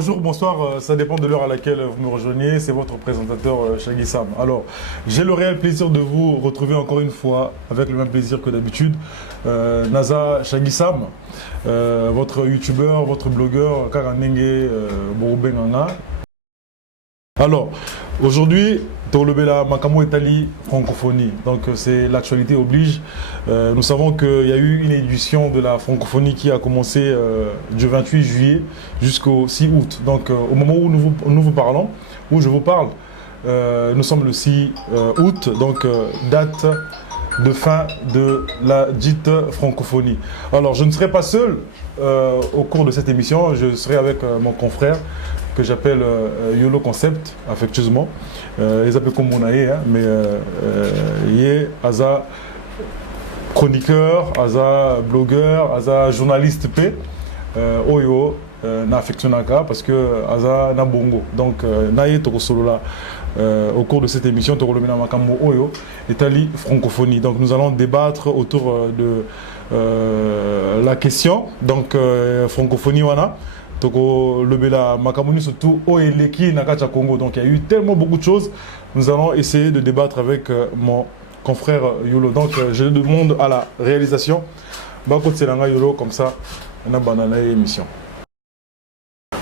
Bonjour, bonsoir, ça dépend de l'heure à laquelle vous me rejoignez, c'est votre présentateur Shaggy Sam. Alors, j'ai le réel plaisir de vous retrouver encore une fois, avec le même plaisir que d'habitude, Naza Shaggy Sam, votre youtubeur, votre blogueur, Karanenge Borobenganga. Alors, aujourd'hui, Torlebela Makamo Italie francophonie. Donc c'est l'actualité oblige. Nous savons qu'il y a eu une édition de la francophonie qui a commencé du 28 juillet jusqu'au 6 août. Donc au moment où nous vous parlons, où je vous parle, nous sommes le 6 août, donc date de fin de la dite francophonie. Alors je ne serai pas seul au cours de cette émission, je serai avec mon confrère que j'appelle Yolo Concept, affectueusement. Ils appellent comme on a, mais il est Aza chroniqueur, Aza blogueur, Aza journaliste P, Oyo, na affectionnaka parce que Aza na bongo. Donc, naïe toko solo là. Au cours de cette émission, Torolomena Makambo Oyo, Italie francophonie. Donc, nous allons débattre autour de la question. Donc, francophonie, wana. Toko Lebela Makamoni surtout Oeleki Nakacha Congo. Donc il y a eu tellement beaucoup de choses. Nous allons essayer de débattre avec mon confrère Yolo. Donc je demande à la réalisation Bako Tselanga Yolo, comme ça on a banana émission.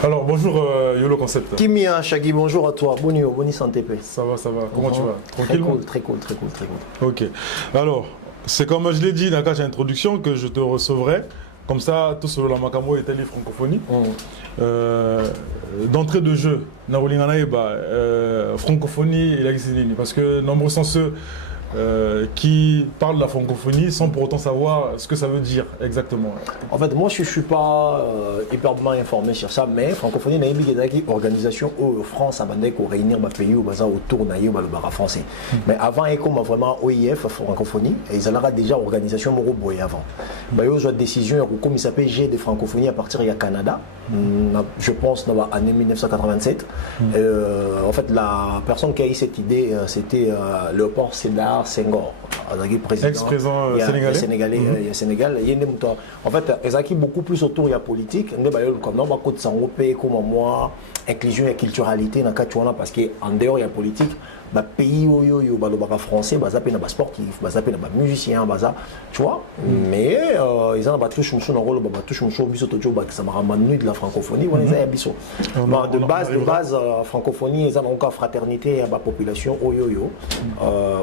Alors bonjour Yolo Concept. Kimia Shaggy, bonjour à toi. Bonne santé. Ça va. Comment tu vas? Tranquillement. Très cool. Ok. Alors c'est comme je l'ai dit dans la introduction que je te recevrai. Comme ça, tout sur la Makamo Italie francophonie. D'entrée de jeu, francophonie et la parce que nombreux sont ceux qui parlent de la francophonie sans pour autant savoir ce que ça veut dire exactement. En fait, moi je ne suis pas hyper bien informé sur ça, mais francophonie, c'est une organisation où France a réunir les pays autour de français. Mais avant, il y a vraiment OIF, francophonie, et ils avaient déjà organisation Moroboy avant. Il y a eu une décision, comme il s'appelle G de francophonie à partir du Canada, je pense dans l'année 1987. En fait, la personne qui a eu cette idée, c'était Léopold Sédar Senghor, ex-président sénégalais. Sénégal. En fait, ils ont beaucoup plus autour de la politique. Comme moi, inclusion et culturalité parce qu'en dehors de la politique, les pays français, les sportifs, les musiciens, tu vois. Mais ils ont touché un rôle, de la francophonie. De base, la francophonie, ils ont encore fraternité à la population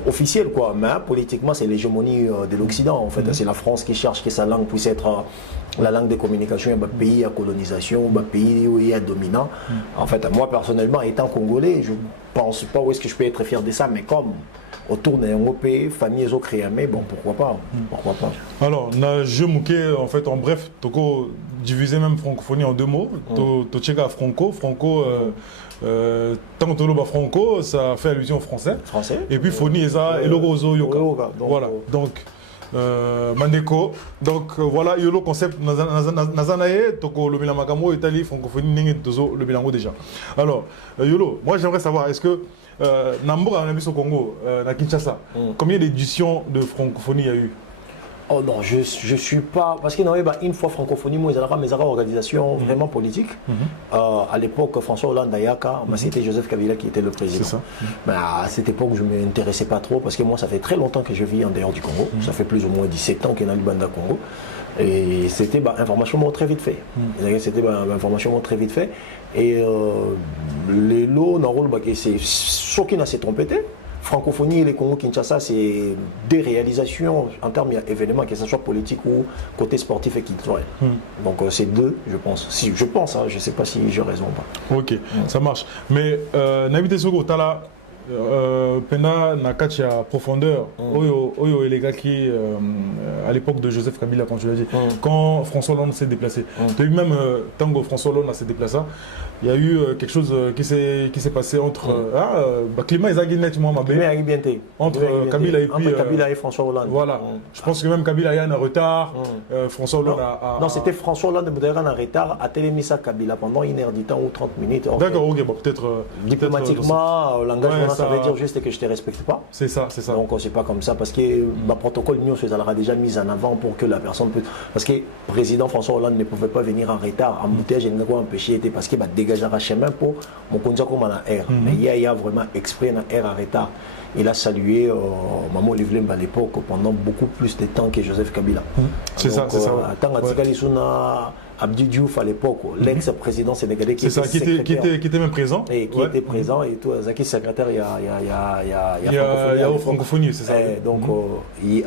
officielle, quoi. Mais politiquement, c'est l'hégémonie de l'Occident. En fait, c'est la France qui cherche que sa langue puisse être la langue de communication, un pays à colonisation, un pays où il y a dominant. En fait, moi personnellement, étant congolais, je pense pas où est-ce que je peux être fier de ça, mais comme autour d'un pays, famille ont créé, mais bon, pourquoi pas. Alors, je mouquais en fait en bref, Toko diviser même francophonie en deux mots. Tocheka franco, tant que tu franco, ça fait allusion au français. Et puis phony et ça, et logo yoka. Voilà. Donc Mandeko. Donc voilà, Yolo Concept Nazanae, Toko le Makamo, Italie, francophonie, Nengue Tozo, le Bilango déjà. Alors, Yolo, moi j'aimerais savoir, est-ce que Nambour a au Congo, à Kinshasa, combien d'éditions de francophonie il y a eu? Oh non, je suis pas. Parce qu'il y a une fois francophonie, moi, ils avaient mes organisations vraiment politiques. À l'époque, François Hollande d'Ayaka, c'était Joseph Kabila qui était le président. C'est ça. À cette époque, je ne m'intéressais pas trop parce que moi, ça fait très longtemps que je vis en dehors du Congo. Ça fait plus ou moins 17 ans qu'il y a dans le Banda Congo. Et c'était information très vite fait. C'était information très vite fait. Et les lots, c'est ce qui n'a s'est trompé. Francophonie et les Congo-Kinshasa, c'est des réalisations en termes d'événements, que ce soit politique ou côté sportif et culturel. Donc c'est deux, je pense. Si je pense, je ne sais pas si j'ai raison ou pas. Ok, ça marche. Mais Nabité Sogo, tu as là, Pena Nakatia profondeur, Oyo et les gars qui, à l'époque de Joseph Kabila, quand tu l'as dit, quand François Hollande s'est déplacé, tu as eu même, tant que François Hollande s'est déplacé, il y a eu quelque chose qui s'est passé entre Climat et Zaguinet, moi, entre Kabila et puis Kabila et François Hollande. Voilà. Je pense que même Kabila a eu un retard. François Hollande non, c'était François Hollande qui a un retard à Télémissa Kabila pendant 1 heure du temps ou 30 minutes. D'accord, ok, bon, peut-être. Diplomatiquement, langage ça veut dire juste que je ne te respecte pas. C'est ça, c'est ça. Donc, c'est pas comme ça parce que le protocole New sera déjà mis en avant pour que la personne peut. Parce que le président François Hollande ne pouvait pas venir en retard. En bouteille, je ne peux pas empêcher parce qu'il va dégager un chemin pour mon conduire comme en air. Mais il y a vraiment exprès un air en retard. Il a salué Maman Olivier à l'époque pendant beaucoup plus de temps que Joseph Kabila. C'est ça, c'est ça. Tant Abdou Diouf à l'époque, l'ex-président sénégalais qui était même présent. Et qui était présent et tout, Zaki secrétaire, il y a francophonie, c'est ça. Donc,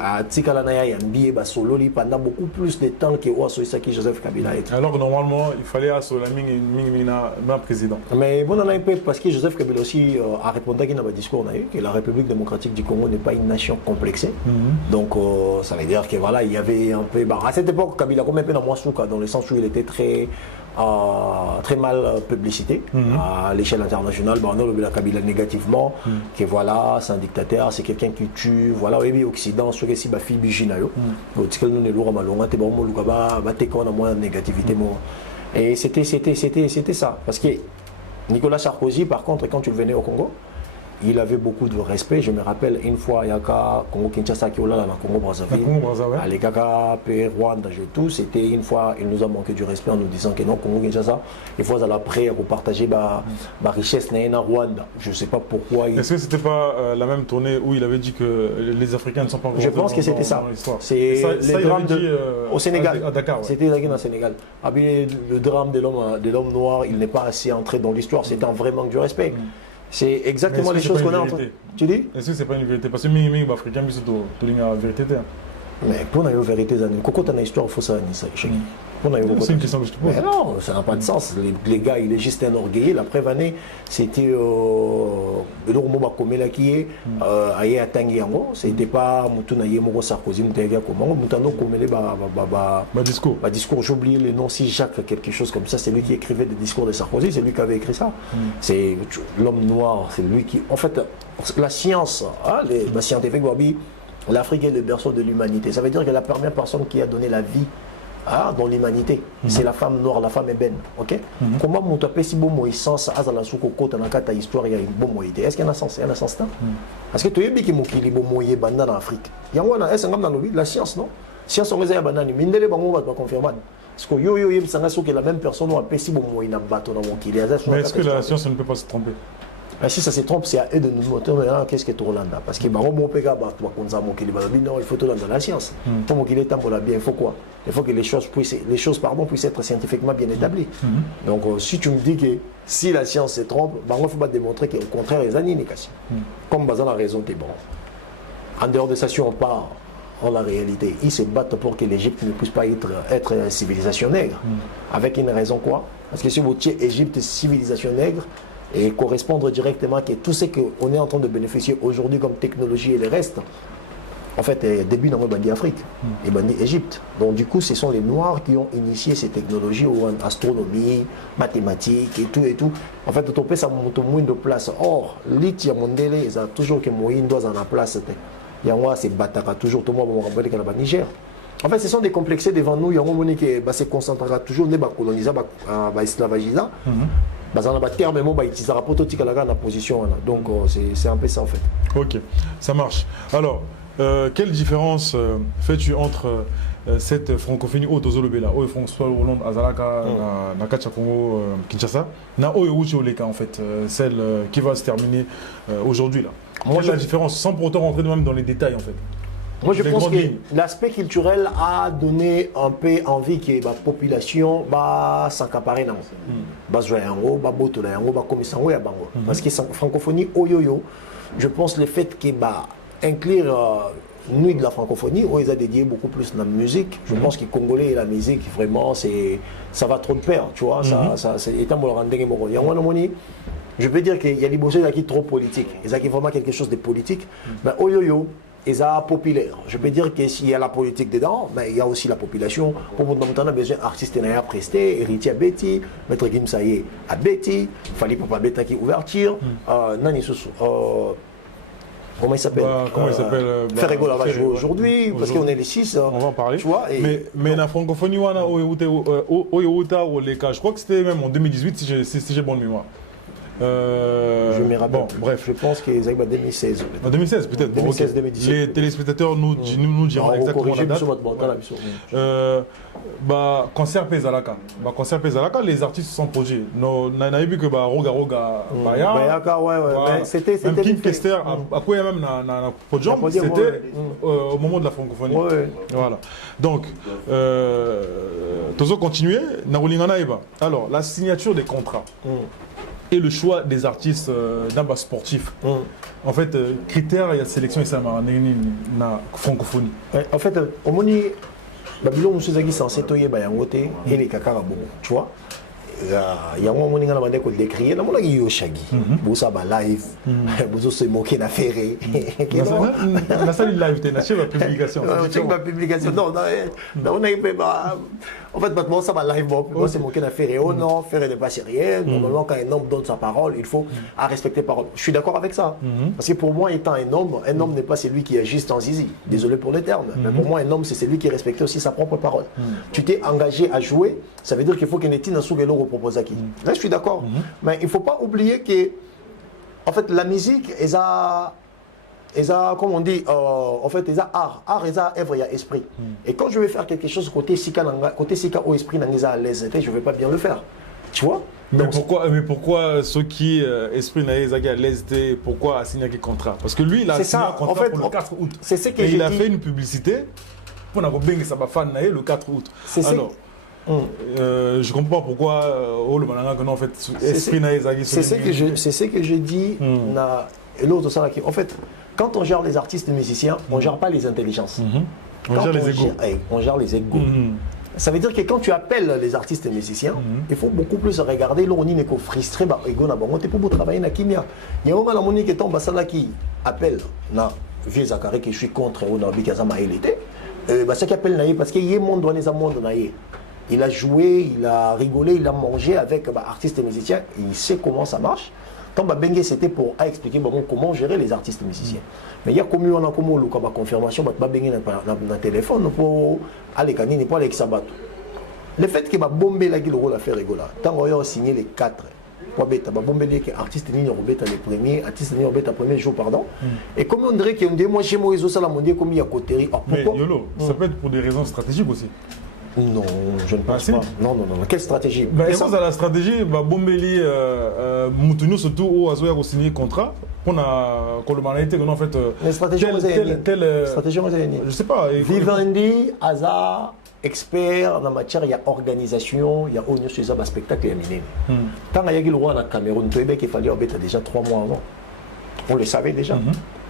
à Tikalanaya, il y a un billet Sololi pendant beaucoup plus de temps que Ouassoïsaki Joseph Kabila. Alors, normalement, il fallait assurer un président. Mais bon, on a un peu, parce que Joseph Kabila aussi a répondu qu'il y a un discours que la République démocratique du Congo n'est pas une nation complexée. Donc, ça veut dire que voilà, il y avait un peu. À cette époque, Kabila, comme un peu dans Mouassouka, dans le sens où il était très mal publicité à l'échelle internationale. On a le Kabila négativement, que voilà, c'est un dictateur, c'est quelqu'un qui tue, voilà, oui, Occident, ce que si ma fille Bijinayo, parce que nous ne l'aurons pas, t'es bon, on a moins de négativité. Et c'était ça. Parce que Nicolas Sarkozy, par contre, quand tu venais au Congo, il avait beaucoup de respect. Je me rappelle une fois, il y a Congo Kinshasa qui est là dans Congo Brazzaville. Les Kaka, Rwanda, tout. C'était une fois, il nous a manqué du respect en nous disant que non, Congo Kinshasa, il faut aller après pour partager ma richesse dans Rwanda. Je ne sais pas pourquoi. Est-ce que c'était pas la même tournée où il avait dit que les Africains ne sont pas. Je pense que c'était ça. C'est le drame au Sénégal. À Dakar. C'était au Sénégal. Le drame de l'homme noir, il n'est pas assez entré dans l'histoire. C'était un vrai manque de respect. C'est exactement les choses qu'on a entre. Tu dis? Est-ce que c'est pas une vérité? Parce que les Africains, ils sont tous les vérité. Mais pour la vérité, Coco, tu as une histoire, il faut ça. C'est une question que je te pose. Mais non, ça n'a pas de sens. Les gars, il est juste un orgueil. La preuve année, c'était le Romo Komela qui est à Tangiango. C'était pas Moutuna Yemoro Sarkozy, Moutaya comment. Moutano Komele, discours. Discours, j'ai oublié le nom, si Jacques, quelque chose comme ça. C'est lui qui écrivait des discours de Sarkozy, c'est lui qui avait écrit ça. C'est l'homme noir, c'est lui qui. En fait, la science, les scientifiques, l'Afrique est le berceau de l'humanité. Ça veut dire que la première personne qui a donné la vie dans l'humanité, c'est la femme noire, la femme ébène. Comment on peut si bon sens à la soukoukota dans la histoire il y a une bonne moïté? Est-ce qu'il y a un sens? Parce que tu es qui mokili bon moïé banda en Afrique. Il y a un est-ce que la science non? Science on réserve banane, mais ne les bango va confirmer. Parce que yo que la même personne a payé si bon moïé dans bateau dans mokili. Mais est-ce que la science ne peut pas se tromper? Si ça se trompe, c'est à eux de nous montrer maintenant qu'est-ce que tu Hollande. Parce que non, il faut Hollande dans la science. Pour qu'il est pour la bien, il faut quoi? Il faut que les choses puissent être scientifiquement bien établies. Donc si tu me dis que si la science se trompe, il ne faut pas démontrer qu'au contraire, les années comme Bazan a raison, tu es bon. En dehors de ça, si on part en la réalité, ils se battent pour que l'Égypte ne puisse pas être une civilisation nègre. Avec une raison quoi? Parce que si vous dites Égypte, civilisation nègre, et correspondre directement à tout ce qu'on est en train de bénéficier aujourd'hui comme technologie et le reste, en fait, début dans le bandit Afrique et bandit Égypte. Donc du coup, ce sont les Noirs qui ont initié ces technologies en astronomie, mathématiques et tout et tout. En fait, on peut ça monter moins de place. Or, l'Itia Mondele, ils ont toujours que Moïse doit en la place. Il y a moi, c'est Bataka, toujours tout le monde va rappeler qu'il y a Niger. En fait, ce sont des complexés devant nous. Il y a un moment qui se concentrera toujours, les coloniser, esclavagisés. Dans le terme, il utilisera la prototype à la position. Donc, c'est un peu ça en fait. Ok, ça marche. Alors, quelle différence fais-tu entre cette francophonie au Tozolobela, au François Hollande, Azalaka, Nakacha Congo, Kinshasa, na Oleka en fait, celle qui va se terminer aujourd'hui là? Quelle est la différence, sans pour autant rentrer même dans les détails en fait? Moi, je pense que l'aspect culturel a donné un peu envie que la population s'accaparer dans parce que francophonie, je pense le fait que inclure nuit de la francophonie, où ils ont dédié beaucoup plus dans la musique. Je pense que les Congolais et la musique, vraiment, ça va trop de pair, tu vois. Je peux dire qu'il y a des bossés qui sont trop politiques. Ils ont vraiment quelque chose de politique. Mais ils sont populaires. Je peux dire qu'il y a la politique dedans, mais il y a aussi la population. Pour nous, on a besoin d'artistes à prester, héritier à Betty, Maître Gimsaye à Betty, Fali Papa Beta qui ouverture, Nani Soussou. Comment il s'appelle Ferrego va jouer aujourd'hui, parce qu'on est les 6. On va en parler. Tu vois, mais la francophonie, je crois que c'était même en 2018, si j'ai bonne mémoire. Je me rappelle. Bon, bref. Je pense qu'ils avaient 2016. En 2016 peut-être. 2016, Ok. 2017. Les téléspectateurs nous diront exactement la date. Concert Pezalaka. Concert Pezalaka, les artistes sont produits. On a vu que Roga Roga Baya. Bayaka, ouais. Mais c'était même King Kester, à quoi même na production, c'était au moment de la francophonie. Ouais. Voilà. Donc, Tozo continuer. Alors, la signature des contrats. Et le choix des artistes d'un sportif. En fait, critères, il y a sélection et ça m'a na francophonie. En fait, au moment Babylon Moussezagi censé toyer Bayangote et les Kakara Bobo, tu vois. Il y a un moment où on a décrié, on a dit Yoshagi, Boussa live, Bousso se moquer d'affaires. La salle live, tu as acheté ma publication. Ma publication, non, on a fait. En fait, maintenant, ça va live, on se moquer d'affaires. Oh non, faire n'est pas sérieux. Normalement, quand un homme donne sa parole, il faut respecter parole. Je suis d'accord avec ça. Parce que pour moi, étant un homme n'est pas celui qui agit en zizi. Désolé pour le terme. Mais pour moi, un homme, c'est celui qui respecte aussi sa propre parole. Tu t'es engagé à jouer, ça veut dire qu'il faut qu'il ait une soupe propose qui. Là, je suis d'accord. Mais il ne faut pas oublier que, en fait, la musique, comme on dit, en fait, ils ont art. Art, ils ont œuvre, il y a esprit. Et quand je vais faire quelque chose côté sika au esprit, ils à l'aise, je ne vais pas bien le faire. Tu vois? Mais pourquoi ceux qui esprit à l'aise, pourquoi signer un contrat? Parce que lui, il a signé un contrat pour le 4 août. C'est ce que il a fait une publicité pour avoir bien sa fan le 4 août. Alors, je comprends pourquoi en fait c'est ce que je dis l'autre ça en fait quand on gère les artistes et musiciens on gère pas les intelligences on gère les égos on gère les égos ça veut dire que quand tu appelles les artistes et musiciens il faut beaucoup plus regarder l'orni n'est qu'au frustré bah ego na bango t'es pour travailler na kimia il y a un moment la monique est en basala qui appelle na vieux Zakari que je suis contre au nabi kazama elité bah ça qui appelle naïe parce qu'il y a monde dans les amondes naïe. Il a joué, il a rigolé, il a mangé avec artistes et musiciens. Il sait comment ça marche. Quand Bengue, c'était pour expliquer comment gérer les artistes et musiciens. Mais il y a comme on a comme la confirmation, Bengue dans le téléphone pour aller gagner, pas avec Sabat. Le fait que Bombé la rôle a fait rigoler. Tant qu'on a signé les 4. Bombé dit que artiste ni Robeta les premiers, artiste ni Robeta premier jour pardon. Et comme on dirait qu'il y a moi chez moi ils ont ça la mondiale comme il y a côté. Mais Yolo, ça peut être pour des raisons stratégiques aussi. Non, je ne pense pas. Non. Quelle stratégie? Et vous, à la stratégie, Bombeli, Moutouniou, surtout, où Azoya a signé contrat, pour la colombanité, en fait. Les stratégies, stratégie, je ne sais pas. Vivendi, Aza, expert en matière, il y a organisation, il y a Onyo sur les spectacle, il y a miné. Quand il y a eu le roi au Cameroun, il fallait arbitrer déjà 3 mois avant. On le savait déjà.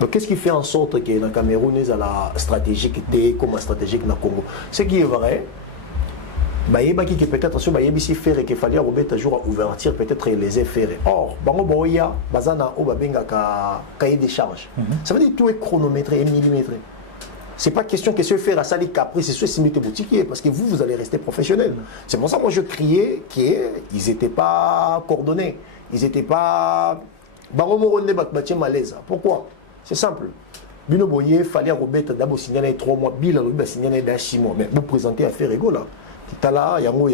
Donc, qu'est-ce qui fait en sorte que le Cameroun est à la stratégique comme la stratégique dans le Congo? Ce qui est vrai, qui peut-être sur ici faire qu'il fallait remettre à jour à ouverture peut-être les effets. Or, Bangoboya, Bazana, Obabenga, cahier des charges. Ça veut dire que tout est chronométré et millimétré. Ce n'est pas question que ce faire à Sali Caprice, c'est ce que boutiquier, parce que vous allez rester professionnel. C'est pour ça que moi je criais qu'ils n'étaient pas coordonnés. Ils n'étaient pas. Bangoboronde Bakbatien malaise. Pourquoi? C'est simple. Bino Boye, fallait remettre d'abord signaler 3 mois, Bill a signaler 6 mois. Mais vous présentez à faire rigolo là. Tala, yango,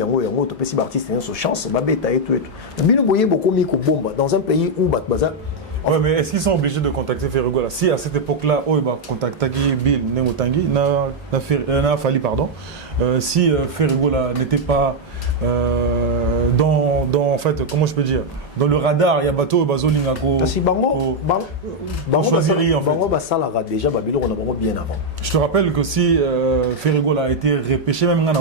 tu peux si artiste a une chance, babeta et tout. Mais nous voyons beaucoup mieux bomba dans un pays où Batbaza. Ouais, mais est-ce qu'ils sont obligés de contacter Ferrigola? Si à cette époque-là, oh, contacter Bill Nemotangi, n'a fallu, pardon. Si Ferrigola n'était pas en fait, comment je peux dire, dans le radar, il y a bateau, bazo lingako. Si Bango, choisirait en fait. Bango Basalara déjà, Babylon, on a Bango bien avant. Je te rappelle que si Ferrigola a été repêché, même dans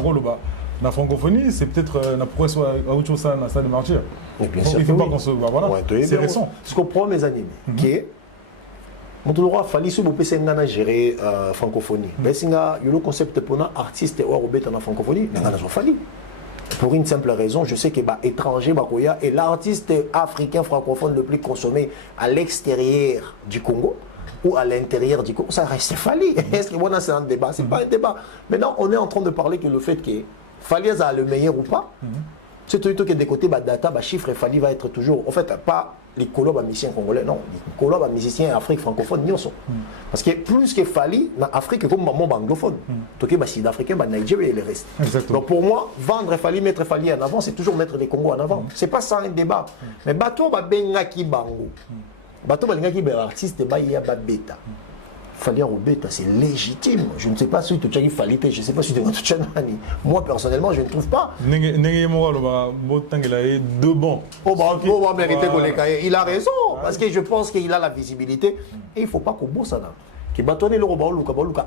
la francophonie, c'est peut-être pourquoi soit à autre chose dans la salle de martyr. Il ne faut pas qu'on se. Voilà, c'est récent. Je comprends mes animés. Mon fallait se gérer francophonie. Mais si le concept pour un artiste ou un en francophonie, il a fallu. Pour une simple raison, je sais que l'étranger est l'artiste africain francophone le plus consommé à l'extérieur du Congo ou à l'intérieur du Congo. Ça reste Fali. Est-ce que c'est un débat? Ce n'est pas un débat. Maintenant, on est en train de parler que le fait que Fali a le meilleur ou pas, c'est tout que des côtés, data, chiffre, Fali va être toujours, en fait, pas les colons musiciens congolais, non, les colons musiciens Afrique francophone, parce que plus que Fali, en Afrique, comme mon anglophone, tout ce qui est sud-africain, Nigeria et le reste. Exactement. Donc pour moi, vendre Fali, mettre Fali en avant, c'est toujours mettre les Congos en avant. C'est pas ça un débat. Mais bateau, benga bango. Bateau, benga artiste, il y a bêta. Fali Robeta, c'est légitime. Je ne sais pas si tu as Falite, je ne sais pas si tu as moi personnellement, je ne trouve pas. Deux bons. Il a raison, parce que je pense qu'il a la visibilité. Et il ne faut pas qu'on bosse ça. Qui bâtonne le Roba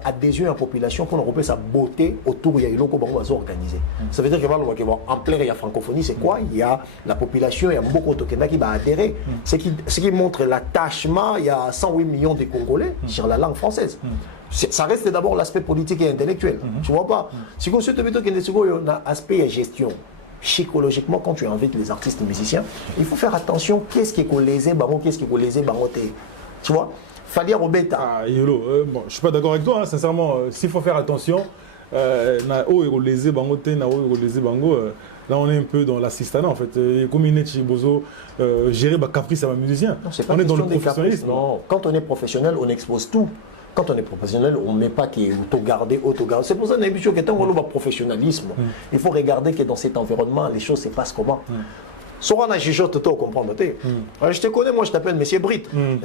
adhésion à la population pour regrouper sa beauté autour de l'Iloko organisé. Ça veut dire qu'en plein il y a francophonie, c'est quoi? Il y a la population, il y a beaucoup de Kenya qui va adhérer. Ce qui montre l'attachement, il y a 108 millions de Congolais sur la langue française. Ça reste d'abord l'aspect politique et intellectuel. Tu vois pas? Si vous avez un aspect gestion. Psychologiquement, quand tu invites les artistes musiciens, il faut faire attention. Qu'est-ce qui est collésé, qu'est-ce qui est collésé, tu vois? Fali Robeta. Ah, Yolo, bon, je suis pas d'accord avec toi, hein, sincèrement. S'il faut faire attention, là on est un peu dans l'assistanat en fait. Comme il est Bozo, gérer caprice à un musicien. On est dans le professionnalisme. Non, quand on est professionnel, on expose tout. Quand on est professionnel, on ne met pas qu'il est auto-gardé. C'est pour ça que tant qu'on a professionnalisme, il faut regarder que dans cet environnement, les choses se passent comment. Soit on a jugé tout comprendre. Je te connais, moi je t'appelle Monsieur Brit. Le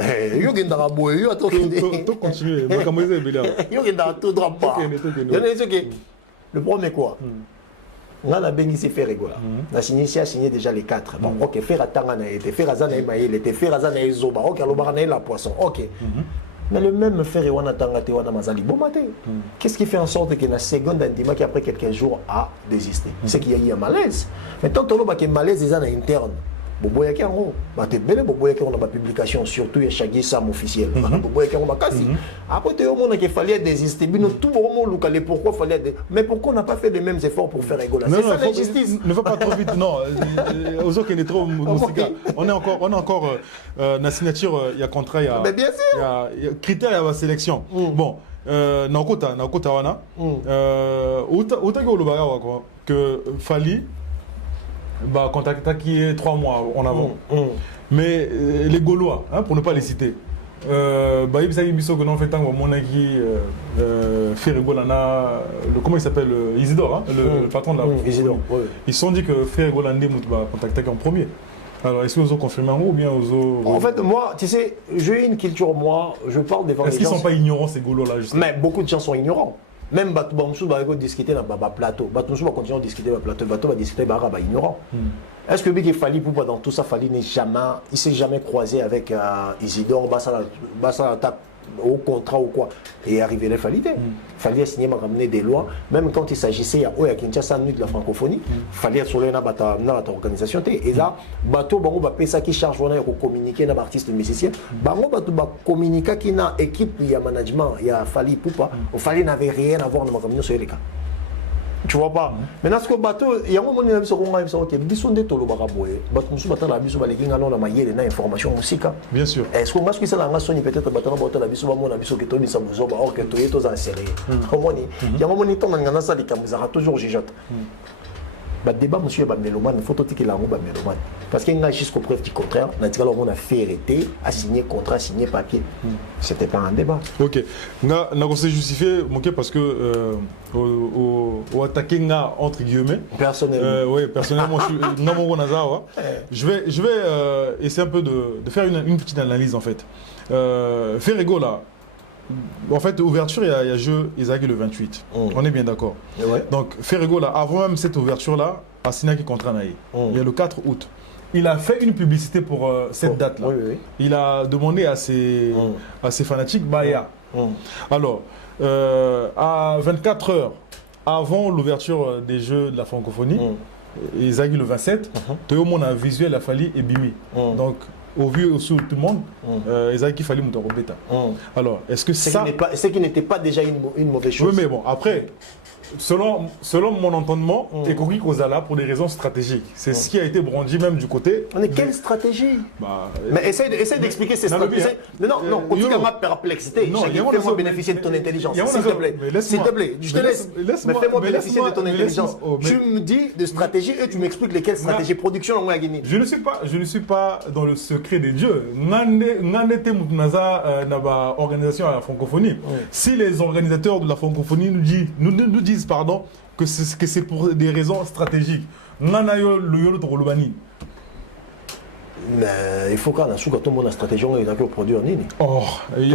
problème est quoi? On a fait rigoler. On a signé déjà les 4. Bon, ok, faire attendre, faire azana il était faire azana zoba, ok, alors la poisson, ok. Mais le même fait Rewana Tangate Wana Mazali Bomate. Qu'est-ce qui fait en sorte que la seconde intima qui après quelques jours a désisté? C'est qu'il y a eu un malaise. Mais tant que le malaise est en interne, Boboyaki en haut, Boboyaki on a ma publication, surtout Chagui Sam officiel. Boboyaki on a cassé. Après tu as au qu'il fallait désister. Tout le monde pourquoi fallait. Mais pourquoi on n'a pas fait les mêmes efforts pour faire rigoler? C'est ça l'injustice. Ne va pas trop vite, non. Aux autres qui est trop musical. On est encore la signature, il y a contrat, il y a critères, il y a la sélection. Bon, Nakota Wana, autant que Fali. Contacta qui est 3 mois en avant. Mais les Gaulois, hein, pour ne pas les citer, comment il s'appelle, Isidore, hein, le patron de la Isidore, ils se sont dit que Frère Golandé va contacter en premier. Alors, est-ce que vous avez confirmé en haut ou bien vous avez... En fait, moi, tu sais, j'ai une culture, moi, je parle devant les gens. Est-ce qu'ils ne sont pas ignorants, ces Gaulois-là, justement? Mais beaucoup de gens sont ignorants. Même Batou va discuter dans le plateau. Batou va continuer à discuter dans le plateau. Batou va discuter dans le ignorant. Est-ce que Big Fali, dans tout ça, Fali ne s'est jamais croisé avec Isidore, Bassa au contrat ou quoi? Et arrivé là, Fali a signé, m'a ramené des lois. Même quand il s'agissait à Kinshasa, nuit de la francophonie, Fali a sur notre organisation. Et là, Bateau, Bango, ça qui charge pour communiquer avec l'artiste musicien. Bango, Bateau, communiquer qui n'a équipe, il y a management, il y a Fali Poupa. Fali n'avait rien à voir dans ma communication sur les cas. Tu vois pas? Maintenant, ce que bateau, il y a un moment où il y a des tolo baraboye. Bateau, nous sommes dans la biso, les gens ont la maille, les informations musique. Bien sûr. Est-ce qu'on va se faire la nation peut-être bateau dans la biso, mon abiso qui tombe, ça vous oba, ok, tu es tous en série. Il y a un moment où on a ça, les camarades toujours jijote. Le débat, monsieur, est mélomane, il faut tout qu'il a un mélomane. Parce qu'il y a jusqu'au preuve du contraire, on a fait arrêter, à signer contrat, signer papier. C'était pas un débat. Ok. On a justifié, parce que au attaquer entre guillemets. Personnellement. Oui, personnellement, je vais essayer un peu de faire une petite analyse en fait. Ferrego là. En fait, ouverture, il y a jeu Isaac le 28. On est bien d'accord. Ouais. Donc, Ferrego, là, avant même cette ouverture-là, a signé contre Naï. Il y a le 4 août. Il a fait une publicité pour cette date-là. Oui. Il a demandé à ses fanatiques Baya. Alors, à 24 heures avant l'ouverture des Jeux de la francophonie, Isaac le 27, tout le monde a visuel, Fali et Bimi. Donc, au vu aussi tout le monde, Isaac il fallait monter Robeta. Alors, est-ce que ce qui n'était pas déjà une mauvaise chose? Oui, mais bon, après, selon mon entendement, Ekori Kozala pour des raisons stratégiques. C'est ce qui a été brandi même du côté. Mais quelle stratégie? Mais essaye d'expliquer ces stratégies. Mais non, continue à ma perplexité. Fais-moi bénéficier de ton intelligence. S'il te plaît. S'il te plaît, je te laisse. Mais fais-moi bénéficier de ton intelligence. Tu me dis de stratégie et tu m'expliques lesquelles stratégies. Production, on a gagné. Je ne suis pas dans le secret des dieux. Organisation à la francophonie. Si les organisateurs de la francophonie nous disent pardon, que c'est pour des raisons stratégiques. Mais il faut qu'on ait la stratégie pour produire Nini. Oh, les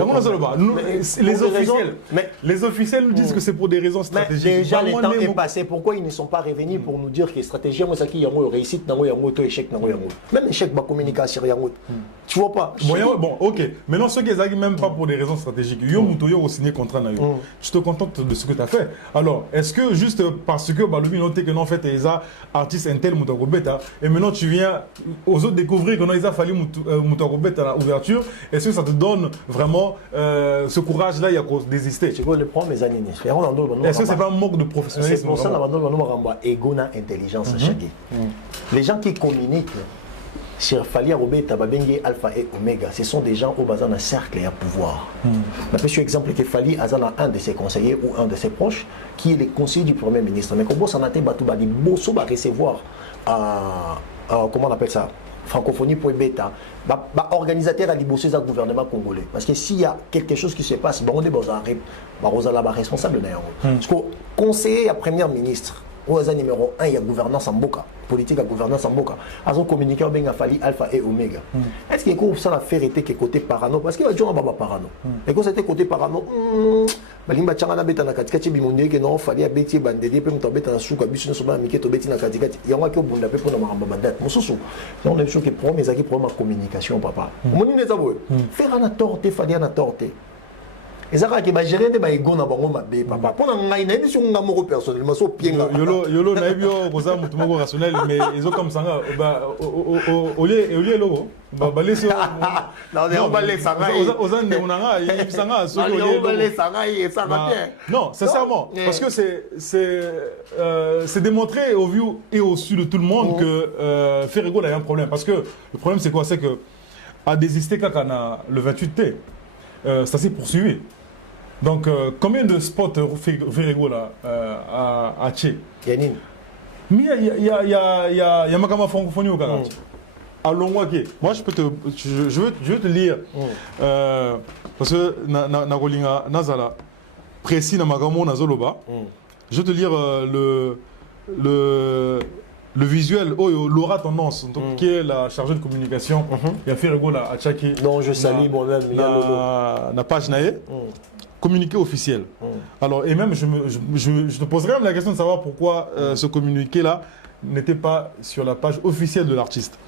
officiels nous disent que c'est pour des raisons stratégiques. Mais déjà, le temps est passé. Pourquoi ils ne sont pas revenus pour nous dire que stratégie, c'est qu'il y a une réussite, il y a un échec. Même échec, la communication, tu vois pas. Bon, ok. Maintenant, ceux qui ne même pas pour des raisons stratégiques, ils ont signé contrat. Je te contente de ce que tu as fait. Alors, est-ce que juste parce que le noté que non, fait, les artistes intel, et maintenant tu viens aux autres découvrir qu'on a fallu Moutagobet à l'ouverture, est-ce que ça te donne vraiment ce courage-là, il y a qu'à désister? C'est quoi le problème, mes amis? Est-ce que c'est pas un manque de professionnalisme? C'est pour ça que ego na intelligence chaque. Les gens qui communiquent sur Fali Robeta, Babengue, Alpha et Omega, ce sont des gens au bas d'un cercle et à pouvoir. Je suis exemple que Fali a un de ses conseillers ou un de ses proches qui est le conseiller du Premier ministre. Mais comme ça, on a été Bosso va recevoir, comment on appelle ça, francophonie pour bêta, organisateur à l'ibosser au gouvernement congolais. Parce que s'il y a quelque chose qui se passe, on est responsable d'ailleurs. Parce que conseiller à Premier ministre, numéro 1, il y a gouvernance en Boka, politique à gouvernance en Boka. Ils ont communiqué avec Fali, Alpha et Omega. Est-ce qu'il y a ça la vérité qui est côté parano? Parce qu'il y a toujours un parano. Et quand c'était côté parano, balimba changana beta na katikati bimonde que non Fali a beti bandeli pe muto beta na suka biso so ba miketo beti na katikati. Il y a un qui bunda pe pona maramba bandate. Mosusu. On a chose qui prend mais qui prend ma communication papa. Moni neza boy. Faire un torte Fali na torte. Et ça qui va gérer des baïgons à bango mabé papa pour nga ina biso nga moko personnellement so pienga yolo na bio koza mutu moko rationnel mais ils ont comme ça au lieu logo ba laisser non on va laisser ça aux ans de onanga il sanga so on va laisser ça et ça va bien non sincèrement parce que c'est démontré au vu et au su de tout le monde que Ferrego a un problème parce que le problème c'est quoi, c'est que à désister quand on a le 28T ça s'est poursuivi. Donc, combien de spots Ferrego là à Tché? Yannin. Mais il y a ma francophonie au Canada. À Longwake. Moi, je veux te lire. Parce que na Nazala, précis na magamo na Zoloba. Je veux te lire le visuel, Laura Tendance, qui est la chargée de communication, il y a Ferrego là à Tchaki. Non, je salue moi-même. Na page nae. Communiqué officiel. Alors, et même, je te poserai même la question de savoir pourquoi ce communiqué-là n'était pas sur la page officielle de l'artiste.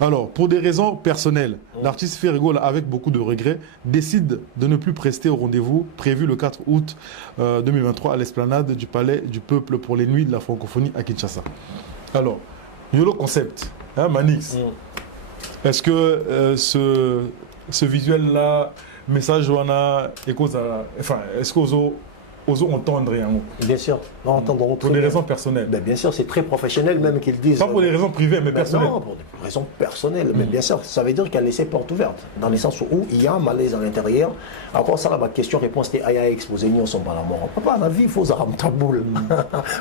Alors, pour des raisons personnelles, l'artiste Ferrego, avec beaucoup de regrets, décide de ne plus prester au rendez-vous prévu le 4 août 2023 à l'esplanade du Palais du Peuple pour les Nuits de la Francophonie à Kinshasa. Alors, Yolo Concept, hein, Manix, est-ce que ce visuel-là, message wana enfin est-ce qu'aux entendre rien? Bien sûr, on entendront pour des raisons personnelles. Ben, bien sûr, c'est très professionnel même qu'ils disent. Pas pour des raisons privées, mais personnelles. Non, pour des raisons personnelles, mais bien sûr, ça veut dire qu'elle a laissé porte ouverte, dans le sens où il y a un malaise à l'intérieur. Encore ça, la question-réponse, c'était Aya exposé, nous sommes pas la mort. Papa, la vie, il faut zaram taboul.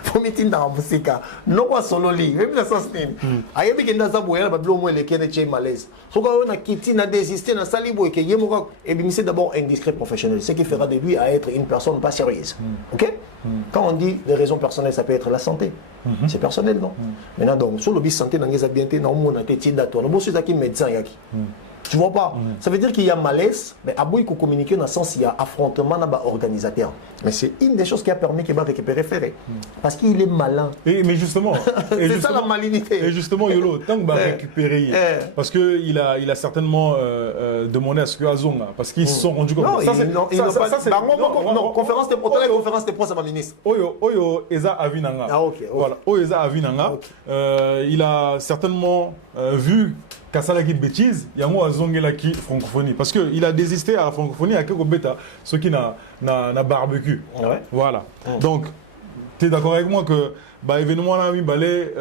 Faut mettre dans la musique. Non, pas solo lit, même la sens n'est. Aya bikenda zaboué, la bablo moins les kene malaise. So quand on a quitté, on a désisté, on a salibo et que yemoka, et bien c'est d'abord indiscret professionnel, ce qui fera de lui à être une personne pas sérieuse. Ok? Quand on dit des raisons personnelles, ça peut être la santé. C'est personnel, non? Maintenant, donc, sur le bis santé, dans les habiletés, dans le monde, médecin. Tu vois pas? Ça veut dire qu'il y a malaise, mais à bout il faut communiquer dans le sens il y a affrontement dans l'organisateur. Mais c'est une des choses qui a permis qu'il va récupérer Ferré. Parce qu'il est malin. Mais justement, c'est ça la malinité. Et justement, Yolo, tant qu'il va récupérer, parce qu'il a certainement demandé à ce que Azonga, parce qu'ils se sont rendus compte. Non, non, conférence de protocole, conférence de presse à ma ministre. Oyo Eza Avinanga. Ah, ok. Voilà, Oyo Eza Avinanga. Il a certainement vu Kassala qui bêtise, il y a moi Zongela qui francophonie. Parce qu'il a désisté à la francophonie à Keko Beta, ce qui n'a barbecue. Ouais. Voilà. Donc, Tu es d'accord avec moi que bah, événement là, oui, bah, les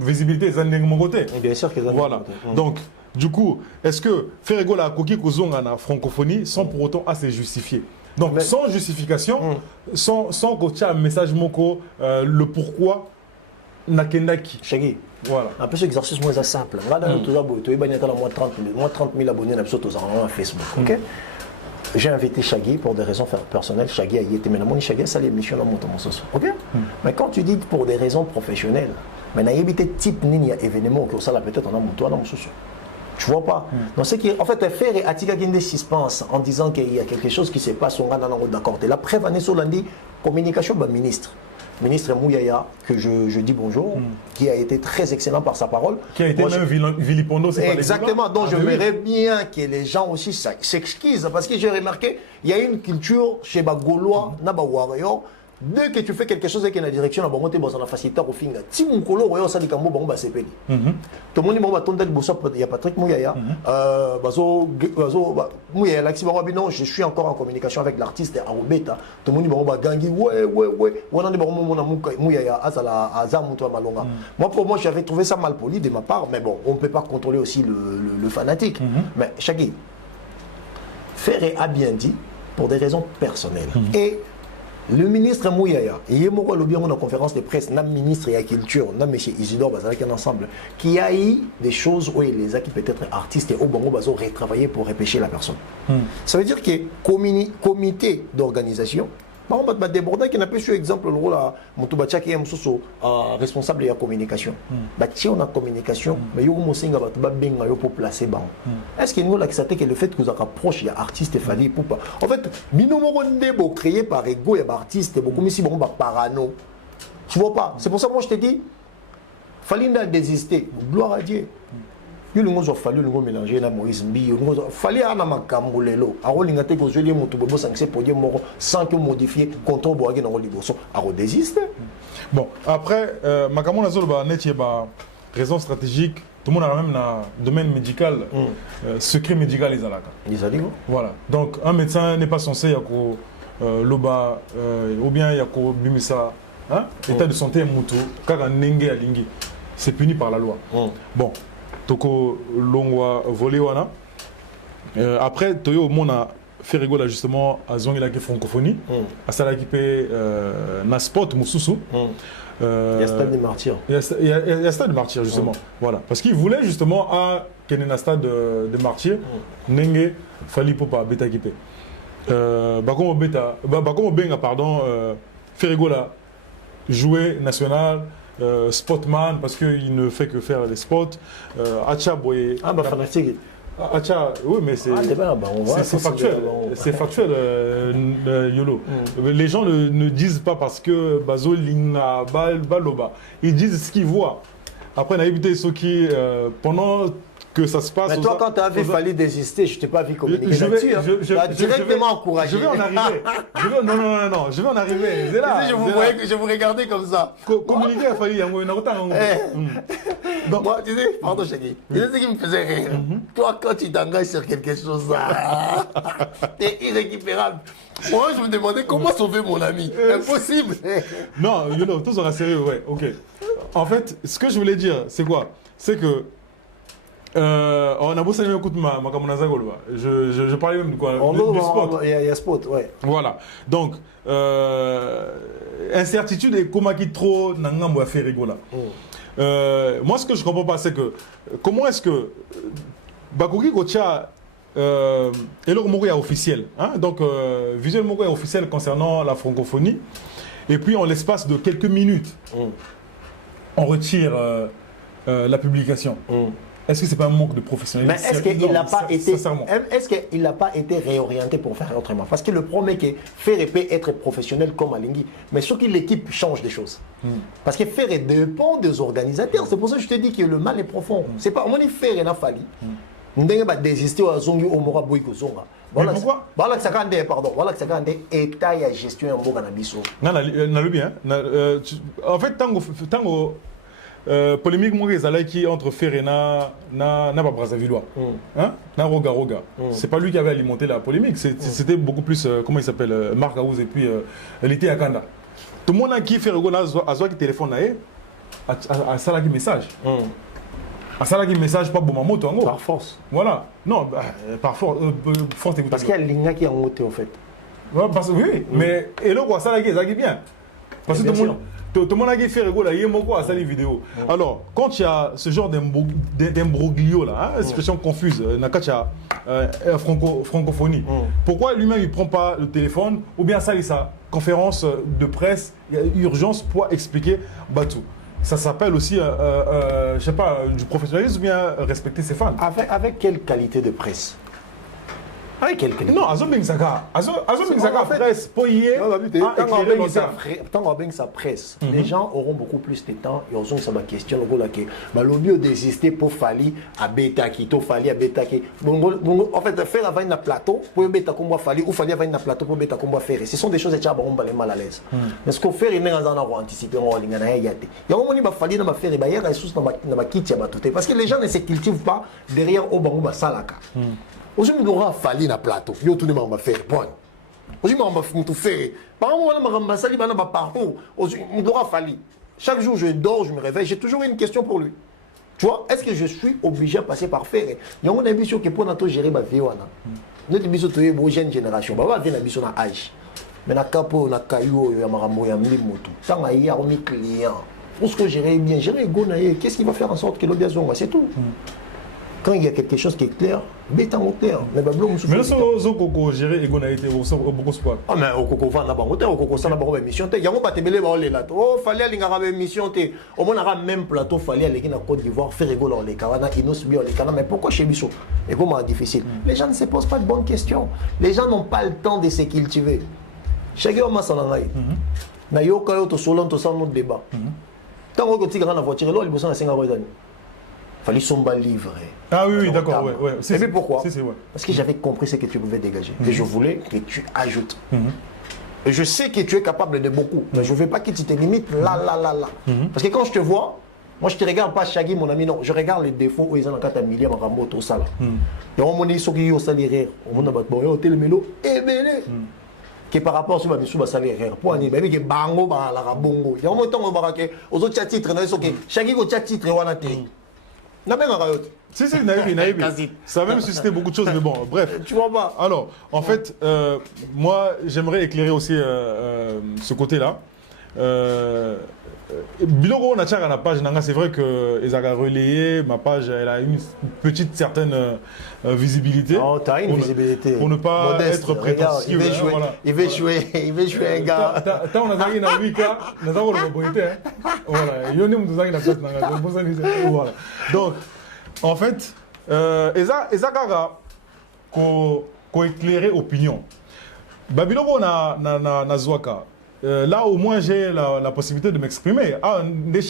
visibilité, c'est de mon côté. Bien sûr que voilà. Donc, du coup, est-ce que Ferrego la coquille kozonga na francophonie sans pour autant assez justifier? Donc, mais, sans justification, sans que tu aies un message moko, le pourquoi nakendaki. Chagui. Voilà. Un peu cet exercice moins simple. Là, tu as moins 30 000 abonnés sur Facebook. Ok? J'ai invité Chagui pour des raisons personnelles. Chagui a été maintenant Chagui, ça l'émission dans mon ok? Mais quand tu dis pour des raisons professionnelles, mais il y a évité type ni événement que ça là peut-être on a mon toit dans mon social. Tu vois pas? Donc c'est qui en fait faire et attirer des suspense en disant qu'il y a quelque chose qui se passe, on va d'accord. La preuve année sur lundi communication bah, ministre Mouyaya, que je dis bonjour, qui a été très excellent par sa parole. Qui a été même vilipendé, c'est pas exactement, donc je verrais bien que les gens aussi s'excusent, parce que j'ai remarqué, il y a une culture chez les Gaulois, dès que tu fais quelque chose avec la direction, tu as un facilitateur au fin. Si mon colo, ça dit que c'est pédé. Tout le monde il y a Patrick Mouyaya. Mouyaya, non, je suis encore en communication avec l'artiste Arobeta. Tout le monde dit Gangi, ouais. Mouyaya, moi, pour moi, j'avais trouvé ça mal poli de ma part, mais bon, on ne peut pas contrôler aussi le fanatique. Mais Chagui, Ferré a bien dit, pour des raisons personnelles. Et le ministre Mouyaya, il y a une conférence de presse, le ministre de la Culture, M. Isidore Bazalaki ensemble, qui a eu des choses où il les a qui peut-être artistes et au Bango Bazo retravaillé pour repêcher la personne. Ça veut dire que comité d'organisation, par exemple, déborder qui n'a pas eu exemple le rôle à Moutoubacha qui est responsable de la communication. Si on a communication, mais il y a un pour placer. Est-ce qu'il y a que le fait que vous approche il y a artiste et famille pour pas. En fait, binomo créé par ego et artiste beaucoup mais si bon parano. Tu vois pas? C'est pour ça que moi je te dis, fallait désister. Gloire à Dieu. Il nous a fallu nous mélanger na Moïse Mbi, il fallait un makambolelo. A rolingate ko joli mutu bobo sanction pour dire sans que modifier contrôle boage na roliboso. A redésister. Bon, après makamon na zolo ba netie ba raison stratégique, tout le monde a même dans domaine médical secret médical les alaka. Voilà. Donc un médecin n'est pas censé yako loba ou bien yako bimisa hein état de santé mutu kaka nenge alingi. C'est puni par la loi. Bon. Toko longwa volé wana. Après Toyo Mona fait rigoler justement à Zongi la francophonie. À ça l'équipe na spot Moussousou. Il y a Stade des Martyrs. Il y a Stade des Martyrs justement. Voilà. Parce qu'il voulait justement à Kenena Stade des Martyrs. Nenge Fali Popa Beta Kipé. Bakomo Beta. Bakomo Benga pardon. Fait rigoler jouer national. Spotman parce qu'il ne fait que faire les spots. Acha Boye. Ah bah fanatique. Acha, oui mais c'est factuel. C'est factuel Yolo. Les gens ne disent pas parce que Bazo Lina Baloba. Ils disent ce qu'ils voient. Après on a évité ceux qui pendant que ça se passe. Mais toi, quand tu avais fallu désister, je ne t'ai pas vu communiquer là-dessus. Tu as directement encouragé. Je vais en arriver. Non, je vais en arriver. C'est là. Je vous regardais comme ça. Communiquer, il a fallu y avoir une autre. Donc, moi, tu sais, pardon, chérie. Tu sais ce qui me faisait rire. Toi, quand tu t'engages sur quelque chose, t'es irrécupérable. Moi, je me demandais comment sauver mon ami. Impossible. Non, you know, tout sera sérieux, ouais, ok. En fait, ce que je voulais dire, c'est quoi? C'est que on a bossé avec ma camarade. Je parlais même de quoi? Du sport. Il y a sport, ouais. Voilà. Donc, incertitude et comment qui trop n'angam va faire rigoler. Moi, ce que je comprends pas, c'est que comment est-ce que Bakoki Gocha et le mot est officiel, hein? Donc visuel mot est officiel concernant la francophonie. Et puis en l'espace de quelques minutes, on retire la publication. Est-ce que c'est pas un manque de professionnalisme? Mais est-ce qu'il n'a pas été réorienté pour faire autrement? Parce que le problème est que Ferré peut être professionnel comme Alingui, mais sauf que l'équipe change des choses. Parce que Ferré dépend des organisateurs. C'est pour ça que je te dis que le mal est profond. C'est pas on dit Ferré n'a fallu. On va désister à Zongi au Mora Bouyko Zonga. Voilà pourquoi? Voilà que ça quand pardon. Voilà que ça quand état et gestion en Boga Nabiso. Non, le bien. En fait, tango polémique qui entre Ferrena na Brazzaville, hein, na Roga. C'est pas lui qui avait alimenté la polémique, c'était beaucoup plus comment il s'appelle Marc Aouz et puis Lité Akanda. Tout le monde a qui fait rigoler à qui téléphone à ça là qui message. À ça là qui message pas bon maman toi. Par force. Voilà. Non, par force. Force parce qu'il y a l'ingénieur qui est en moté en fait. Ouais, parce que oui, mais et là quoi ça là qui est bien. Parce que tout le monde a fait rigoler, il y a mon quoi à ça les vidéos. Alors, quand il y a ce genre d'imbroglio là, expression confuse, nakacha francophonie. Pourquoi lui-même il prend pas le téléphone ou bien ça il sa conférence de presse, il y a urgence pour expliquer Batou. Ça s'appelle aussi, je sais pas, du professionnalisme ou bien respecter ses fans. Avec quelle qualité de presse? Avec quelle qualité? Non, Azo Bengzaka presse, pour y est. Tant qu'on a sa presse, les gens auront beaucoup plus de temps. Ils auront sa question. Le mieux d'exister pour Fali à Beta Kito, Fali à Beta Ki. En fait, faire avant un plateau pour Beta Combo Fali ou Fali avant un plateau pour Beta Combo faire. Ce sont des choses qui sont mal à l'aise. Mais ce qu'on fait, il y a un anticipé. Il y a un Fali dans ma faire et il y a des ressources dans ma kit. Parce que les gens ne se cultivent pas derrière Obango Salaka. Aujourd'hui, on a fallu dans plateau. Yo tout le monde va faire point. Aujourd'hui, on va tout faire. Par exemple, on va salir dans partout. On doit fallu. Chaque jour, je dors, je me réveille, j'ai toujours une question pour lui. Tu vois, est-ce que je suis obligé à passer par faire? Il y a une ambition qui est pour nous gérer ma vie. Notre ambition est pour la jeune génération. On va avoir une ambition à âge. Mais na capo, na caillou, il y a maramout, il y a moto. Ça m'a y a un client. Pour ce que gérer bien, gérer go qu'est-ce qui va faire en sorte que l'obligation, c'est tout. Quand il y a quelque chose qui est clair, bêta mon clair. Mais là, ce qu'on gérer et qu'on a été beaucoup sport. Ah, mais au Coco va n'a au Coco ça n'a pas émission. Il y a un pas télé là. Oh, fallait aller à une émission. Au moins, on a même plateau, fallait aller en Côte d'Ivoire, faire rigoler les Kawana, Inos bien les Kawana. Mais pourquoi chez Bissot? Et comment difficile? Les gens ne se posent pas de bonnes questions. Les gens n'ont pas le temps de se cultiver. Chacun m'a s'en aille. Na yo kayo to solon to sans notre débat. Tant que tu grand la voiture, là, il besoin de 5 ans. Fallait somba livre. Ah oui, d'accord, ouais. Et puis pourquoi? Ouais. Parce que j'avais compris ce que tu pouvais dégager. Et je voulais que tu ajoutes. Et je sais que tu es capable de beaucoup. Mais je ne veux pas que tu te limites là. Parce que quand je te vois, moi je ne te regarde pas Shaggy, mon ami, non. Je regarde les défauts où ils ont en 4 milliers, ma rambo, tout ça là. Et on m'a dit, ceux qui ont salé rire, on m'a dit, bon, il y a tel mélo, et belé. Que par rapport à ce que je salé rire. Pour dire, mais que bango, la rabongo. Il y a un moment où on va dire, aux autres titres, Shaggy, au titre, on a été. Si, ça a même suscité beaucoup de choses, mais bon, bref. Tu vois pas. Alors, en fait, moi, j'aimerais éclairer aussi ce côté-là. Biloko, on a tiré à la page, c'est vrai que ils ont relayé, ma page, elle a une petite certaine visibilité. Oh, t'as une visibilité. Pour ne pas modeste, être prétentieux. Il veut jouer un gars. T'as on a gagné dans 8 cas, on a gagné dans le voilà, il y a une voilà. Donc, en fait, Ezakara, qu'on éclairer opinion. Babiloko na Zouaka. Là, au moins, j'ai la possibilité de m'exprimer. Je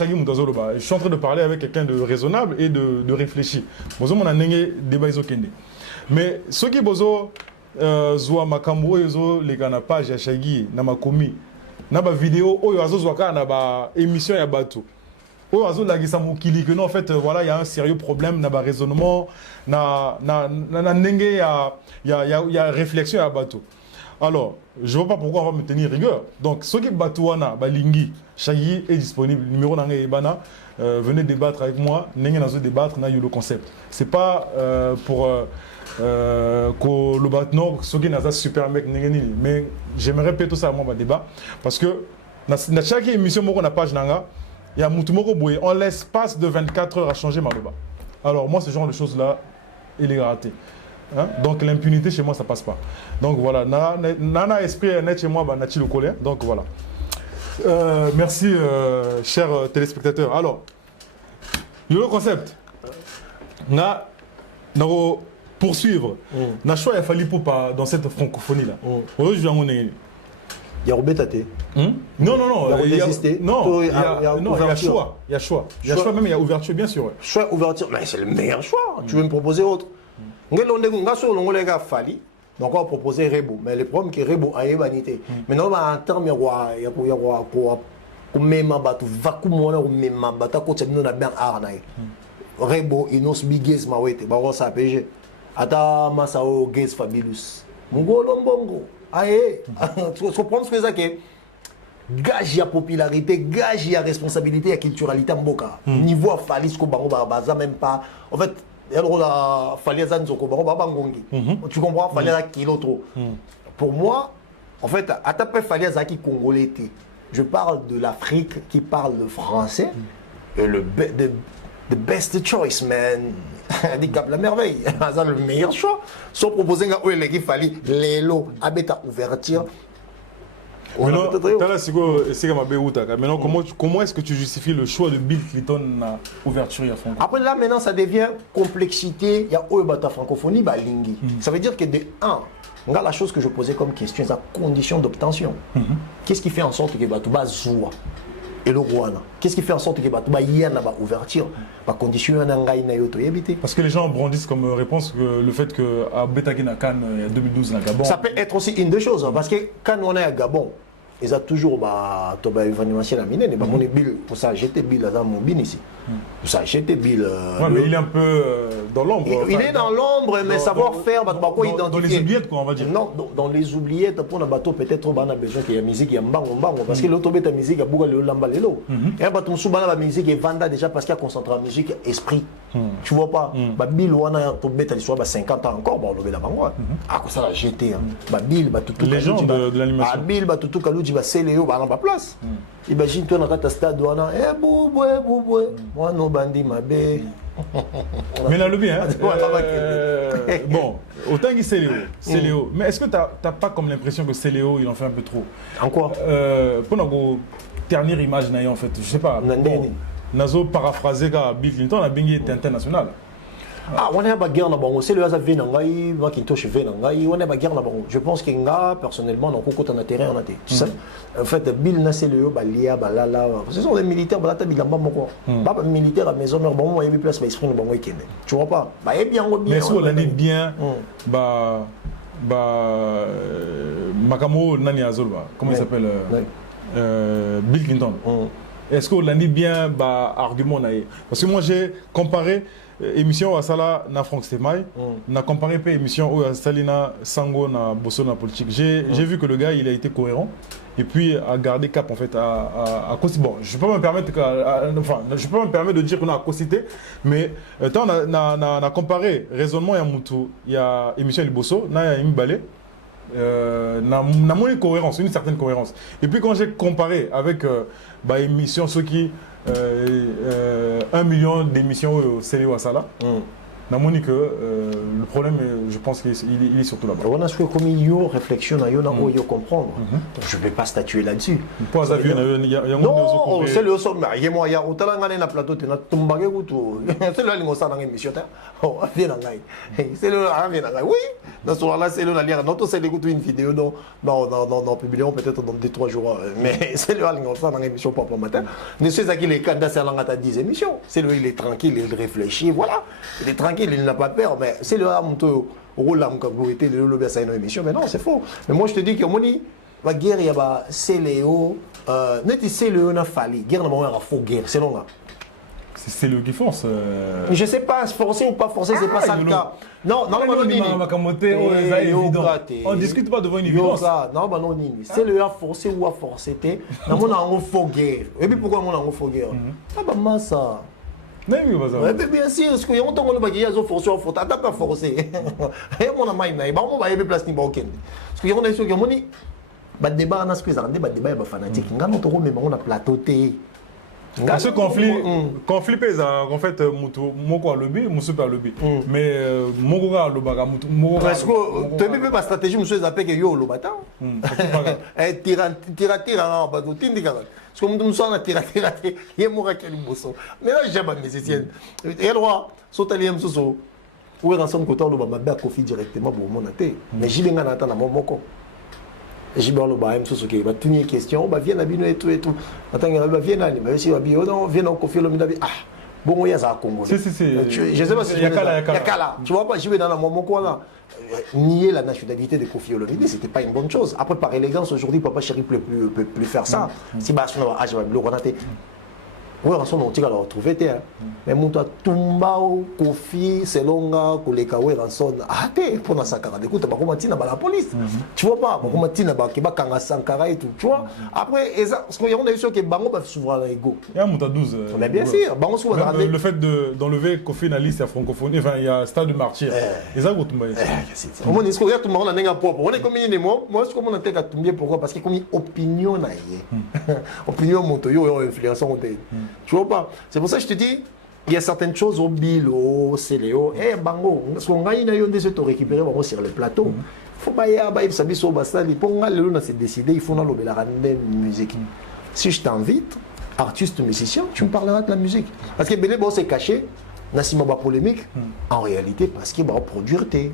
suis en train de parler avec quelqu'un de raisonnable et de réfléchi. Mais ceux qui bozo zoa makambo yozo les gars na page ya Shaggy na makomi na ba vidéo oyo azo zoaka na ba émission ya bato oyo azo lagisa mokili que non en fait voilà il y a un sérieux problème na ba raisonnement na ndenge ya réflexion ya bato. Alors, je ne vois pas pourquoi on va me tenir rigueur. Donc, ceux qui batouana, Balingi, Shaggy est disponible. Numéro d'Angé Ebana, venez débattre avec moi. N'engé dans ce débattre, n'a eu le concept. C'est pas pour que le bat non, ceux qui n'ont super mec, mais j'aimerais répéter ça à mon débat. Parce que dans chaque émission, on a une page Nanga, il y a Moutumoko Boué. En l'espace de 24 heures à changer ma débat. Alors, moi, ce genre de choses-là, il est raté. Hein? Donc l'impunité chez moi ça passe pas. Donc voilà, nana esprit net chez moi bah nati le colère. Donc voilà. Merci chers téléspectateurs. Alors, le concept. Na poursuivre. Na choix il a fallu pour pas dans cette francophonie là. Aujourd'hui je vais il y a Robétaté. Non. Il y a choix. Il y a choix. Il y a choix même, il y a ouverture, bien sûr. Choix, ouverture, mais c'est le meilleur choix. Tu veux me proposer autre? Donc on va proposer Rebo. Mais le problème c'est que Rebo a une vanité. Maintenant, en termes de Rebo, il nous bigez ma wete. Bah on s'appelle. Ata masao gaze fabulous. Mongolo mbongo. Aye. Tu comprends ce que c'est que gage ya popularité, gage ya responsabilité ya culturalité mboka. Niveau à Falis ko bango baza même pas. En fait, fallait zanzoko bango babangongi. Tu comprends? Fallait la kilo trop. Pour moi, en fait, à taper fallait zaki congolais. Je parle de l'Afrique qui parle le français. Et the best choice, man. Dit Cap la merveille. C'est le meilleur choix. Sans proposer un ouel qui fallait l'élo, abeta ouverture. Maintenant, comment est-ce que tu justifies le choix de Bill Clinton à ouverture à fond? Après là, maintenant, ça devient complexité. Il y a la francophonie, lingi. Ça veut dire que de un, la chose que je posais comme question, c'est la condition d'obtention. Qu'est-ce qui fait en sorte que tu vas zoua et le Rwanda? Qu'est-ce qui fait en sorte que tu vas y aller à ouverture? Parce que les gens brandissent comme réponse le fait qu'à Betagina Cannes, il y a 2012 à Gabon. Ça peut être aussi une des choses, parce que quand on est à Gabon, ils ont toujours évaluation à mine, mais mon bill pour ça jeter bill dans mon bin ici. Pour ça jeter bill. Mais il est un peu dans l'ombre. Il est dans l'ombre, mais savoir faire, dans les oubliettes, quoi, on va dire. Non, dans les oubliettes, pour un bateau, peut-être on a besoin qu'il y ait musique, il y a mbango, parce que l'autre bête musique, il y a beaucoup de lamba lelo. Et un bateau souvent la musique est vendue déjà parce qu'il y a concentré en musique esprit. Tu vois pas? Bill on a ton bête l'histoire 50 ans encore, bon le la bango. Ah ça la jeter. Bill tout légende de l'animation. Bill tout Kalouji va Céléo va dans la place. Imagine toi dans ta stade douana moi no bandi mabe. Mais là le bien. Bon, autant que Céléo. Mais est-ce que tu n'as pas comme l'impression que Céléo il en fait un peu trop? En quoi? Pour notre dernière image en fait, je sais pas. Nazo paraphrasé Bill Clinton a bien été international. Ah, on est à guerre là-bas. C'est le hasard Venangai, Macintosh Venangai. On est à guerre là-bas. Je pense qu'il y a personnellement, on a un terrain en athée. En fait, Bill Nasséleo, Balia, Balala, ce sont des militaires, Balata, Bilamba, Moko. Baba militaire à maison, mais bon, il y a place, mais esprit, bon, week-end. Tu vois pas? Bah, eh bien, mais si on l'a dit bien, Makamo Nani Azolba, comment il s'appelle? Bill Clinton. Est-ce qu'on l'a dit bien, argument? Parce que moi, j'ai comparé. Émission à Sala na Franck Stemay, n'a comparé pas émission où Salina Sango na Bosso na politique. J'ai vu que le gars il a été cohérent et puis a gardé cap en fait à bon, je peux me permettre je peux me permettre de dire qu'on a cocité, mais tant on a comparé raisonnement et Moutou, il y a émission de Bosso, na ya Imbale. N'a une cohérence, une certaine cohérence. Et puis quand j'ai comparé avec émission ceux qui 1 million d'émissions au Céléo à Sala. N'a que le problème, je pense qu'il est surtout là-bas. On a ce comme il y a réflexion, il y a comprendre. Je ne vais pas statuer là-dessus. Non, c'est le somme. Il y a autant de plateau, tu as tombé ou tout. C'est le lingossan dans l'émission. C'est le oui. Dans ce moment-là, c'est le lien. Notre c'est une vidéo dans publions peut-être dans 2-3 jours. Mais c'est le lingossan dans l'émission pour le matin. Mais c'est ça qui est candidat, c'est à 10 émissions. C'est lui, il est tranquille, il réfléchit. Voilà. Il est tranquille. Il n'a pas peur, mais c'est le rôle de lobby à une émission. Mais non, c'est faux. Mais moi, je te dis que la guerre, il y a Céléo. C'est le na fali. Guerre, il y a faux guerre. C'est long. C'est le qui force. Je ne sais pas, forcé ou pas forcé, c'est pas ça le cas. Non, on ne discute pas devant une évidence. Non, non, c'est le a forcé ou a forcé. On a un faux guerre. Et puis pourquoi on a un faux guerre? Ah, bah, ça. Mais bien sûr, parce qu'il y a longtemps qu'on a forcé, on a pas forcé. Et on a maïna, on va y aller place ni baoken. Parce qu'il y a des choses qui ont dit, débat on a ce que ça débat fanatique. On a notre mais on a plateauté. Ce conflit pèse en fait moko a lobby, mon super lobby. Mais moko a lobaga mutu. Parce que tu peux pas stratégie monsieur zappé que yo lobata. Tira ba do tindi kala. Parce que nous sommes tira il est mort quel bosso. Mais là j'aime mes musiciens. Et roi sotaliem soso. Où est ensemble côté loba ba kofi directement pour mon até. Mais j'y venga na mon moko. J'ai bien le bain, tout ce qui est toutes les questions, viens à Bino et tout et tout. Attends, viens à mais si Bio, non, viens au Kofi Olomide. Ah, bon, il y a ça à Congo. Si. Je sais pas si il y a Kala. Tu vois pas, je vais dans mon coin là. Nier la nationalité de Kofi Olomide, c'était pas une bonne chose. Après, par élégance, aujourd'hui, Papa Chéri ne peut plus faire ça. Si bah, je vais le renater. Oui, rançon on tire à retrouver terre. Mais mon toi Tumba Kofi Selonga Koleka oui rançon ah t'es pour na sakara écoute bah comment tina la police. Tu vois pas comment tina bah qui bah kanga Sankara et tout. Tu vois après parce qu'on a eu sûr que bango bah souverain ego. Il y a Mouta 12. Mais bien sûr, bango souverain. Le fait d'enlever Kofi na liste à francophonie, enfin il y a Stade de Martyr. Et ça vous tombez. Au moins est-ce qu'on regarde tout le monde en propre. On est comme il est moi ce qu'on a tête à tomber pourquoi parce que comme opinion na opinion monto yo influençant tu vois pas? C'est pour ça que je te dis, il y a certaines choses au Bilo, Céléo, bango, parce qu'on gagne une se récupérer sur le plateau. Il faut pas y aller, ça dit, pour s'est décidé, il faut la rendre musique. Si je t'invite, artiste, musicien, tu me parleras de la musique. Parce que Belé, c'est caché, Nassima ba polémique, en réalité, parce qu'il va produire tes.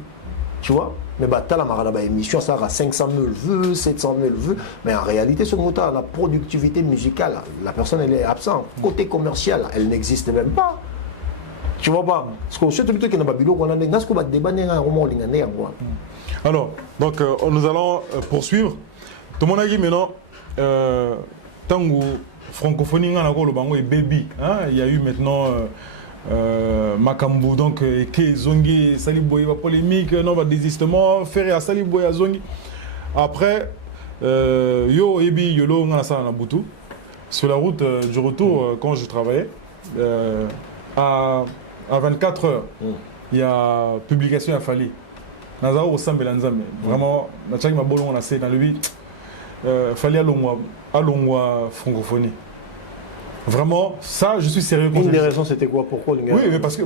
Tu vois? Mais tu as la émission, ça a 500 000 vues, 700 000 vues. Mais en réalité, ce mot la productivité musicale, la personne elle est absente. Côté commercial, elle n'existe même pas. Tu vois pas? Parce que surtout que dans Babylone, on a un débat. Alors, donc nous allons poursuivre. Tout le monde a dit maintenant, tant que francophonie, le baby, il y a eu maintenant. Makambu donc que Zongi Saliboy va polémique non va désistement faire à Saliboy à Zongi après yo ebi yolo ngana ça na butu sur la route du retour quand je travaillais à 24 heures il y a publication à Fali Nazao au Sambelanzame vraiment na chaki mabolo on a c'est dans le but Fali alongwa francophonie. Vraiment, ça, je suis sérieux. Une des raisons, c'était quoi? Pourquoi? Oui, mais parce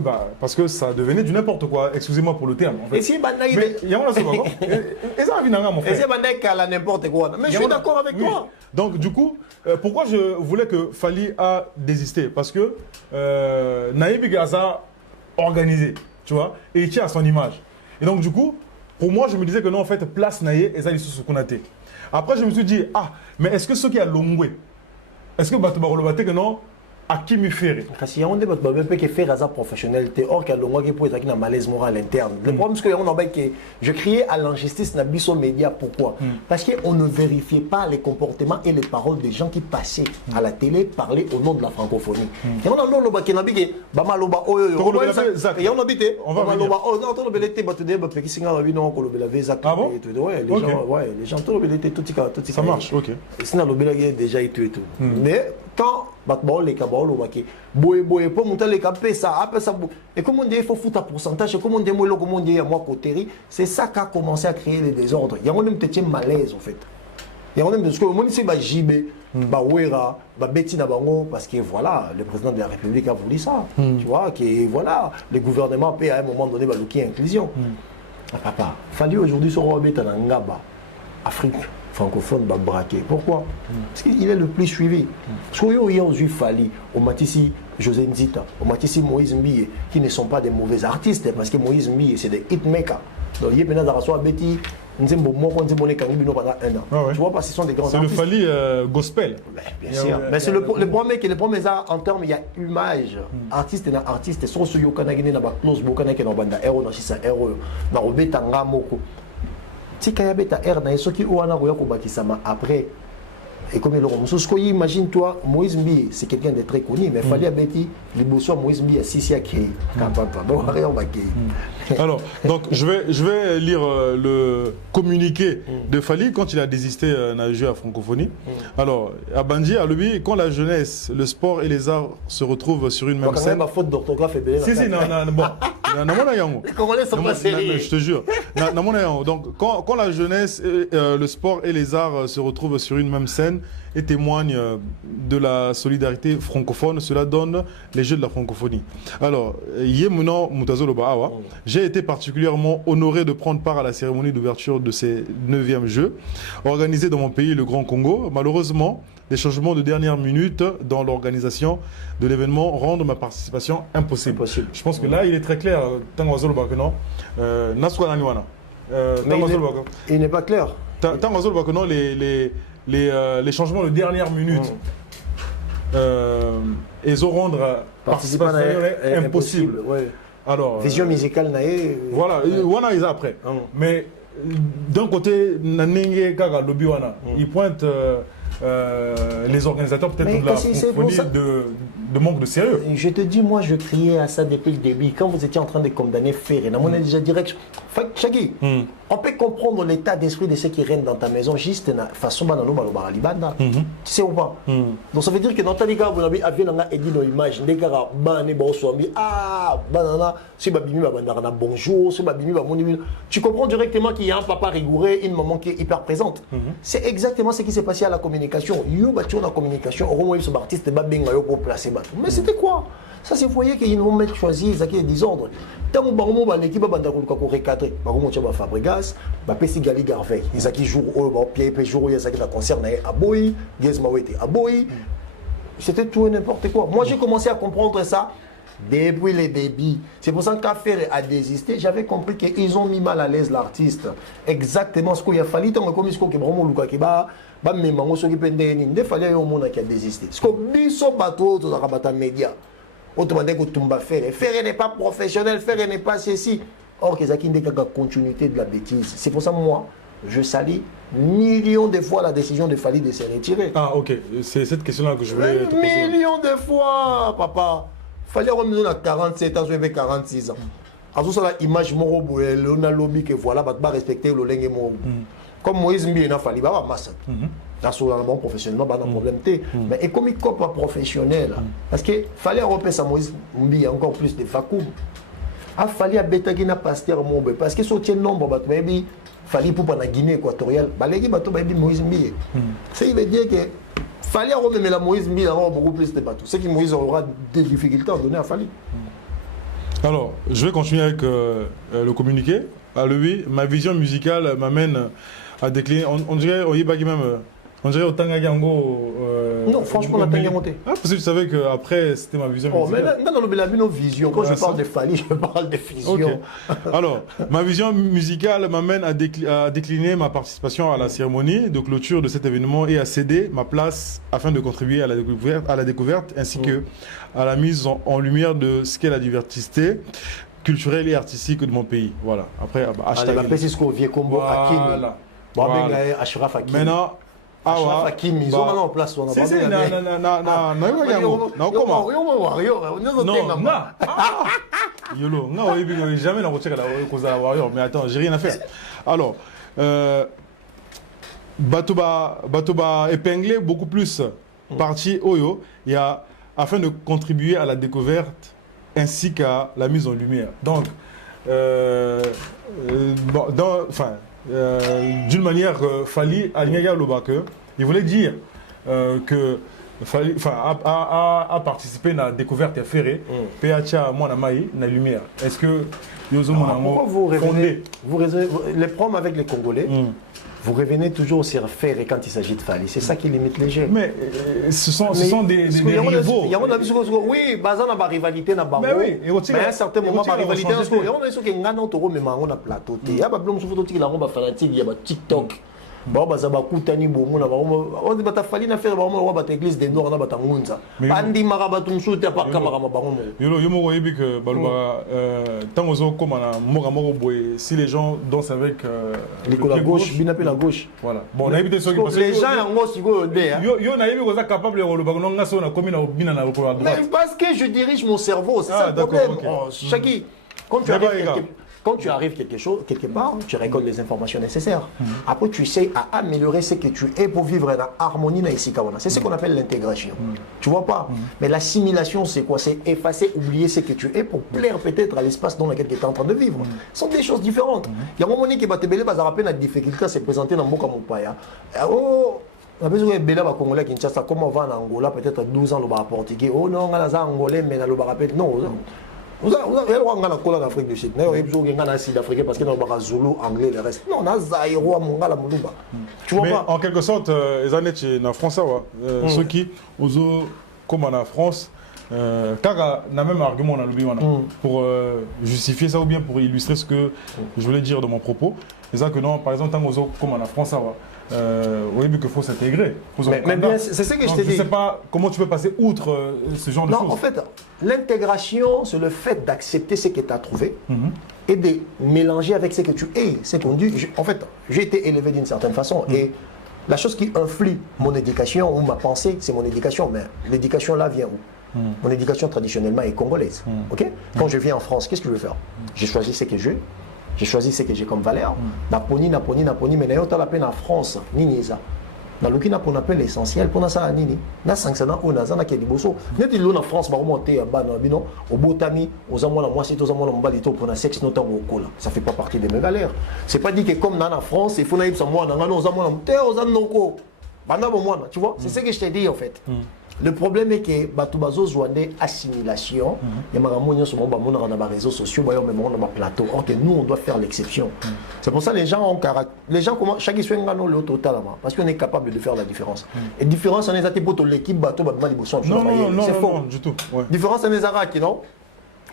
que ça devenait du n'importe quoi. Excusez-moi pour le terme. En fait. Et si Bandaï... Il y a un seconde. Et ça, mon frère. Et si Bandaï cala n'importe quoi. Mais je suis d'accord avec toi. Donc, du coup, pourquoi je voulais que Fali a désisté? Parce que Naïb Gaza organisé, tu vois, et il tient à son image. Et donc, du coup, pour moi, je me disais que non, en fait, place Naïe et ça, ils se connaissaient. Après, je me suis dit, ah, mais est-ce que ceux qui ont Longwe, est-ce que Bato Barolobate que non à qui me faire? Parce qu'il y a un débat qui fait hasard professionnel. Or, qu'il y a le qui peut être un malaise moral interne. Le problème, c'est que je criais à l'injustice dans les médias. Pourquoi? Parce qu'on ne vérifiait pas les comportements et les paroles des gens qui passaient à la télé parler au nom de la francophonie. Et on a l'on qui n'a pas dit Bamaloba, oh, et on habite. On va Bamaloba, oh, non, on a belleté, Batudé, Pékisinga, non, qu'on le bellevé, Zak. Ah bon? Les gens, tout le belleté, tout ça marche, ok. Sinon, le belleté déjà et tout. Mais quand les cabals boye pour monter les capes ça après ça et comme on dit il faut foutre un pourcentage et comme on dit moi comme on dit à moi côté c'est ça qui a commencé à créer les désordres il y a même petit malaise en fait il y a même parce que mon ici ba JB ba Wera ba Bettina bango parce que voilà le président de la République a voulu ça tu vois que voilà le gouvernement peut à un moment donné ba loquer inclusion papa fallait aujourd'hui se remettre dans Ngaba Afrique francophone va braquer. Pourquoi? Parce qu'il est le plus suivi. Parce qu'il y a aujourd'hui Fali, au Matissi José Nzita, au Matissi Moïse Mbiye, qui ne sont pas des mauvais artistes, parce que Moïse Mbiye, c'est des hitmakers. Donc il y a maintenant dans la Betty, nous avons pendant un an. Tu vois pas, ce sont des grands artistes. C'est le Fali gospel. Bien sûr. Mais c'est le problème que le problème en termes, il y a image. Artiste et artiste, sont sur Yokanagine, dans la close, Bokanake, dans la bande, héros, dans Sissa, héros, dans le Betanga Moko. Si tu as un ce qui est après, et comme il imagine-toi, Moïse Mbiye, c'est quelqu'un de très connu, mais il fallait Betty, les beaux Moïse Mbiye, si à créer. Alors, donc je vais lire le communiqué de Fali quand il a désisté dans le jeu à francophonie. Alors, à Bandi, à lui, quand la jeunesse, le sport et les arts se retrouvent sur une même scène. Ma faute d'orthographe est belle. Si, non, bon. Je te jure. Donc, quand la jeunesse, le sport et les arts se retrouvent sur une même scène et témoignent de la solidarité francophone, cela donne les Jeux de la francophonie. Alors, j'ai été particulièrement honoré de prendre part à la cérémonie d'ouverture de ces 9e Jeux, organisés dans mon pays, le Grand Congo. Malheureusement, des changements de dernière minute dans l'organisation de l'événement rendent ma participation impossible. Je pense que là, il est très clair. Il n'est pas clair. Les changements de dernière minute, ils ont rendu participation impossible. Alors, vision musicale, voilà, on a ils après. Mais d'un côté, il pointe les organisateurs peut-être de la francophonie de manque de sérieux. Je te dis, moi je criais à ça depuis le début. Quand vous étiez en train de condamner Ferré, on a déjà direct. Chagui, on peut comprendre l'état d'esprit de ceux qui règnent dans ta maison juste de façon banano. Tu sais ou pas? Donc ça veut dire que dans ta liga, vous avez édité nos images. Des gars, banana, si babimi babandana bonjour, si babimi baboni. Tu comprends directement qu'il y a un papa rigoureux, une maman qui est hyper présente. C'est exactement ce qui s'est passé à la communication. Yo battu la communication, au moins ce artiste babenga yo pour placer bateau. Mais c'était quoi? Ça, c'est vous voyez qu'ils vont mettre choisi, ça qui est désordre. Tant que l'équipe va recadrer, Fabregas, Pessi Gali Garvey, ils qui jouent au pied, jour, il y a qui concerne Aboy, Gizmawete Aboy. C'était tout et n'importe quoi. Moi, j'ai commencé à comprendre ça depuis les débuts. C'est pour ça qu'Affaire a désisté. J'avais compris qu'ils ont mis mal à l'aise l'artiste. Exactement ce qu'il a fallu. Tant que ce que vraiment Luka Kiba, mais mango ce qui pendait, il fallait au monde qui a désisté. Ce que biso bateau dans la média. Autrement dit, que Tumba Ferré n'est pas professionnel, Ferré n'est pas ceci. Or, qu'il y a une continuité de la bêtise. C'est pour ça que moi, je salis millions de fois la décision de Fali de se retirer. Ah, ok. C'est cette question-là que je voulais te poser. Millions de fois, papa. Fali a 47 ans, je vais 46 ans. À tout ça, l'image moro, on a lobby que voilà, va pas respecter le lingue moro. Comme Moïse Mbi, il a fallu, bah, masse. Dans un bon professionnellement, pas de problème. Mais et comme il n'est pas professionnel, parce qu'il fallait repérer à Moïse Mbi encore plus de vacuum. Il fallait que na pasteur Mombe, parce que ce nombre, il fallait pour la Guinée équatoriale, il fallait Moïse Mbi. Ça veut dire que fallait remettre la Moïse Mbi avoir beaucoup plus de bateaux. C'est que Moïse aura des difficultés à donner à Fali. Alors, je vais continuer avec le communiqué. Alors, oui, ma vision musicale m'amène à décliner. On dirait, on dirait au Tangagango. Non, franchement, on a Tangamonté. Ah, parce que tu savais qu'après, c'était ma vision musicale. Mais non, la vision. Quand je parle de Fali, je parle de vision. Okay. Alors, ma vision musicale m'amène à décliner ma participation à la cérémonie de clôture de cet événement et à céder ma place afin de contribuer à la découverte ainsi que à la mise en lumière de ce qu'est la diversité culturelle et artistique de mon pays. Voilà. Après, hashtag. Maintenant, Ashraf Hakimi, ils ont en place. Non, jamais la Warrior, mais attends, j'ai rien à faire. Alors, Batoba épinglé beaucoup plus partie Oyo, afin de contribuer à la découverte ainsi qu'à la mise en lumière. Donc, d'une manière, Fali il voulait dire que Fali a participé à la découverte Ferré, PHA Monamaï, la lumière. Est-ce que pourquoi vous revenez les problèmes avec les Congolais? Vous revenez toujours sur Ferré quand il s'agit de Fali. C'est ça qui limite les jeux. Mais ce sont des rivaux. Il y a oui, basé dans la rivalité, mais à un certain moment, la rivalité, il y a des gens qui ont un plateau. Il y a des gens qui ont un fanatique, il y a TikTok. Bon, bah ça va coûter ni bon, on dit bah Fali na faire vraiment bah église des Noirs na bah tangunza. Andi marabatum soute pas kamara mabaron. Yo mo yebi que balba tant ozo comme na moga mogo boy si les gens dansent avec la gauche, bien appelé la gauche. Voilà. Bon, on a évité ça parce que les gens en sigo dé. Yo na yebi ko za capable de ba no ngaso na commune na bina na ko à droite. Mais parce que je dirige mon cerveau, c'est ça le problème. Chaki, quand tu arrives quelque part, tu récoltes les informations nécessaires. Après, tu essaies à améliorer ce que tu es pour vivre en harmonie ici. C'est ce qu'on appelle l'intégration. Tu vois pas? Mais l'assimilation, c'est quoi? C'est effacer, oublier ce que tu es pour plaire peut-être à l'espace dans lequel tu es en train de vivre. Ce sont des choses différentes. Il y a un moment qui va te bêler, la difficulté à se présenter dans le Moka Moupaya. Oh! On a besoin de Bela Congolais qui Kinshasa, comme on va en Angola, peut-être 12 ans, le bar portugais. Oh non, on a un Angolais, mais le bar rappelle. Non. Vous avez le droit en Afrique du Sud. Vous avez le droit en Sud-Afrique parce que nous avons Zulu, anglais, le reste. Non, on a Zaïro, Mongala, Moulouba. Tu vois pas? En quelque sorte, les années en France, ceux qui, comme en France, car n'a même argument pour justifier ça ou bien pour illustrer ce que je voulais dire de mon propos. C'est ça que non, par exemple, comme en France, oui, mais qu'il faut s'intégrer. Mais bien, c'est ce que je te dis. Je ne sais pas comment tu peux passer outre ce genre de choses. Non, en fait, l'intégration, c'est le fait d'accepter ce que tu as trouvé et de mélanger avec ce que tu es. C'est qu'on dit, en fait, j'ai été élevé d'une certaine façon et La chose qui influe mon éducation ou ma pensée, c'est mon éducation. Mais l'éducation là vient où? Mon éducation traditionnellement est congolaise. Ok? Quand je viens en France, qu'est-ce que je veux faire? J'ai choisi ce que j'ai choisi ce que j'ai comme valeur. Naponi, mais n'ayant pas la peine en France, ni ça. Na lukina pour appelle l'essentiel pour ça nini na sanctionnant on a qui liboso net il en France va remonter à bano bino au botami aux amours la moitié aux amours l'embalito pour na sexe notamment au cola ça fait pas partie de mes valeurs. C'est pas dit que comme dans la France il faut naïb ça moi dans nos amours aux amours bana bon moi tu vois c'est ce que je t'ai dit en fait. Le problème est que Batubazo Zouane assimilation, il y a des réseaux sociaux, même dans ma plateau. Or que nous on doit faire l'exception. C'est pour ça que les gens ont caractère. Les gens comment chaque soit le totalement parce qu'on est capable de faire la différence. Et différence on est à pour l'équipe bateau c'est faux. Non du tout. Ouais. Différence on est à qui non?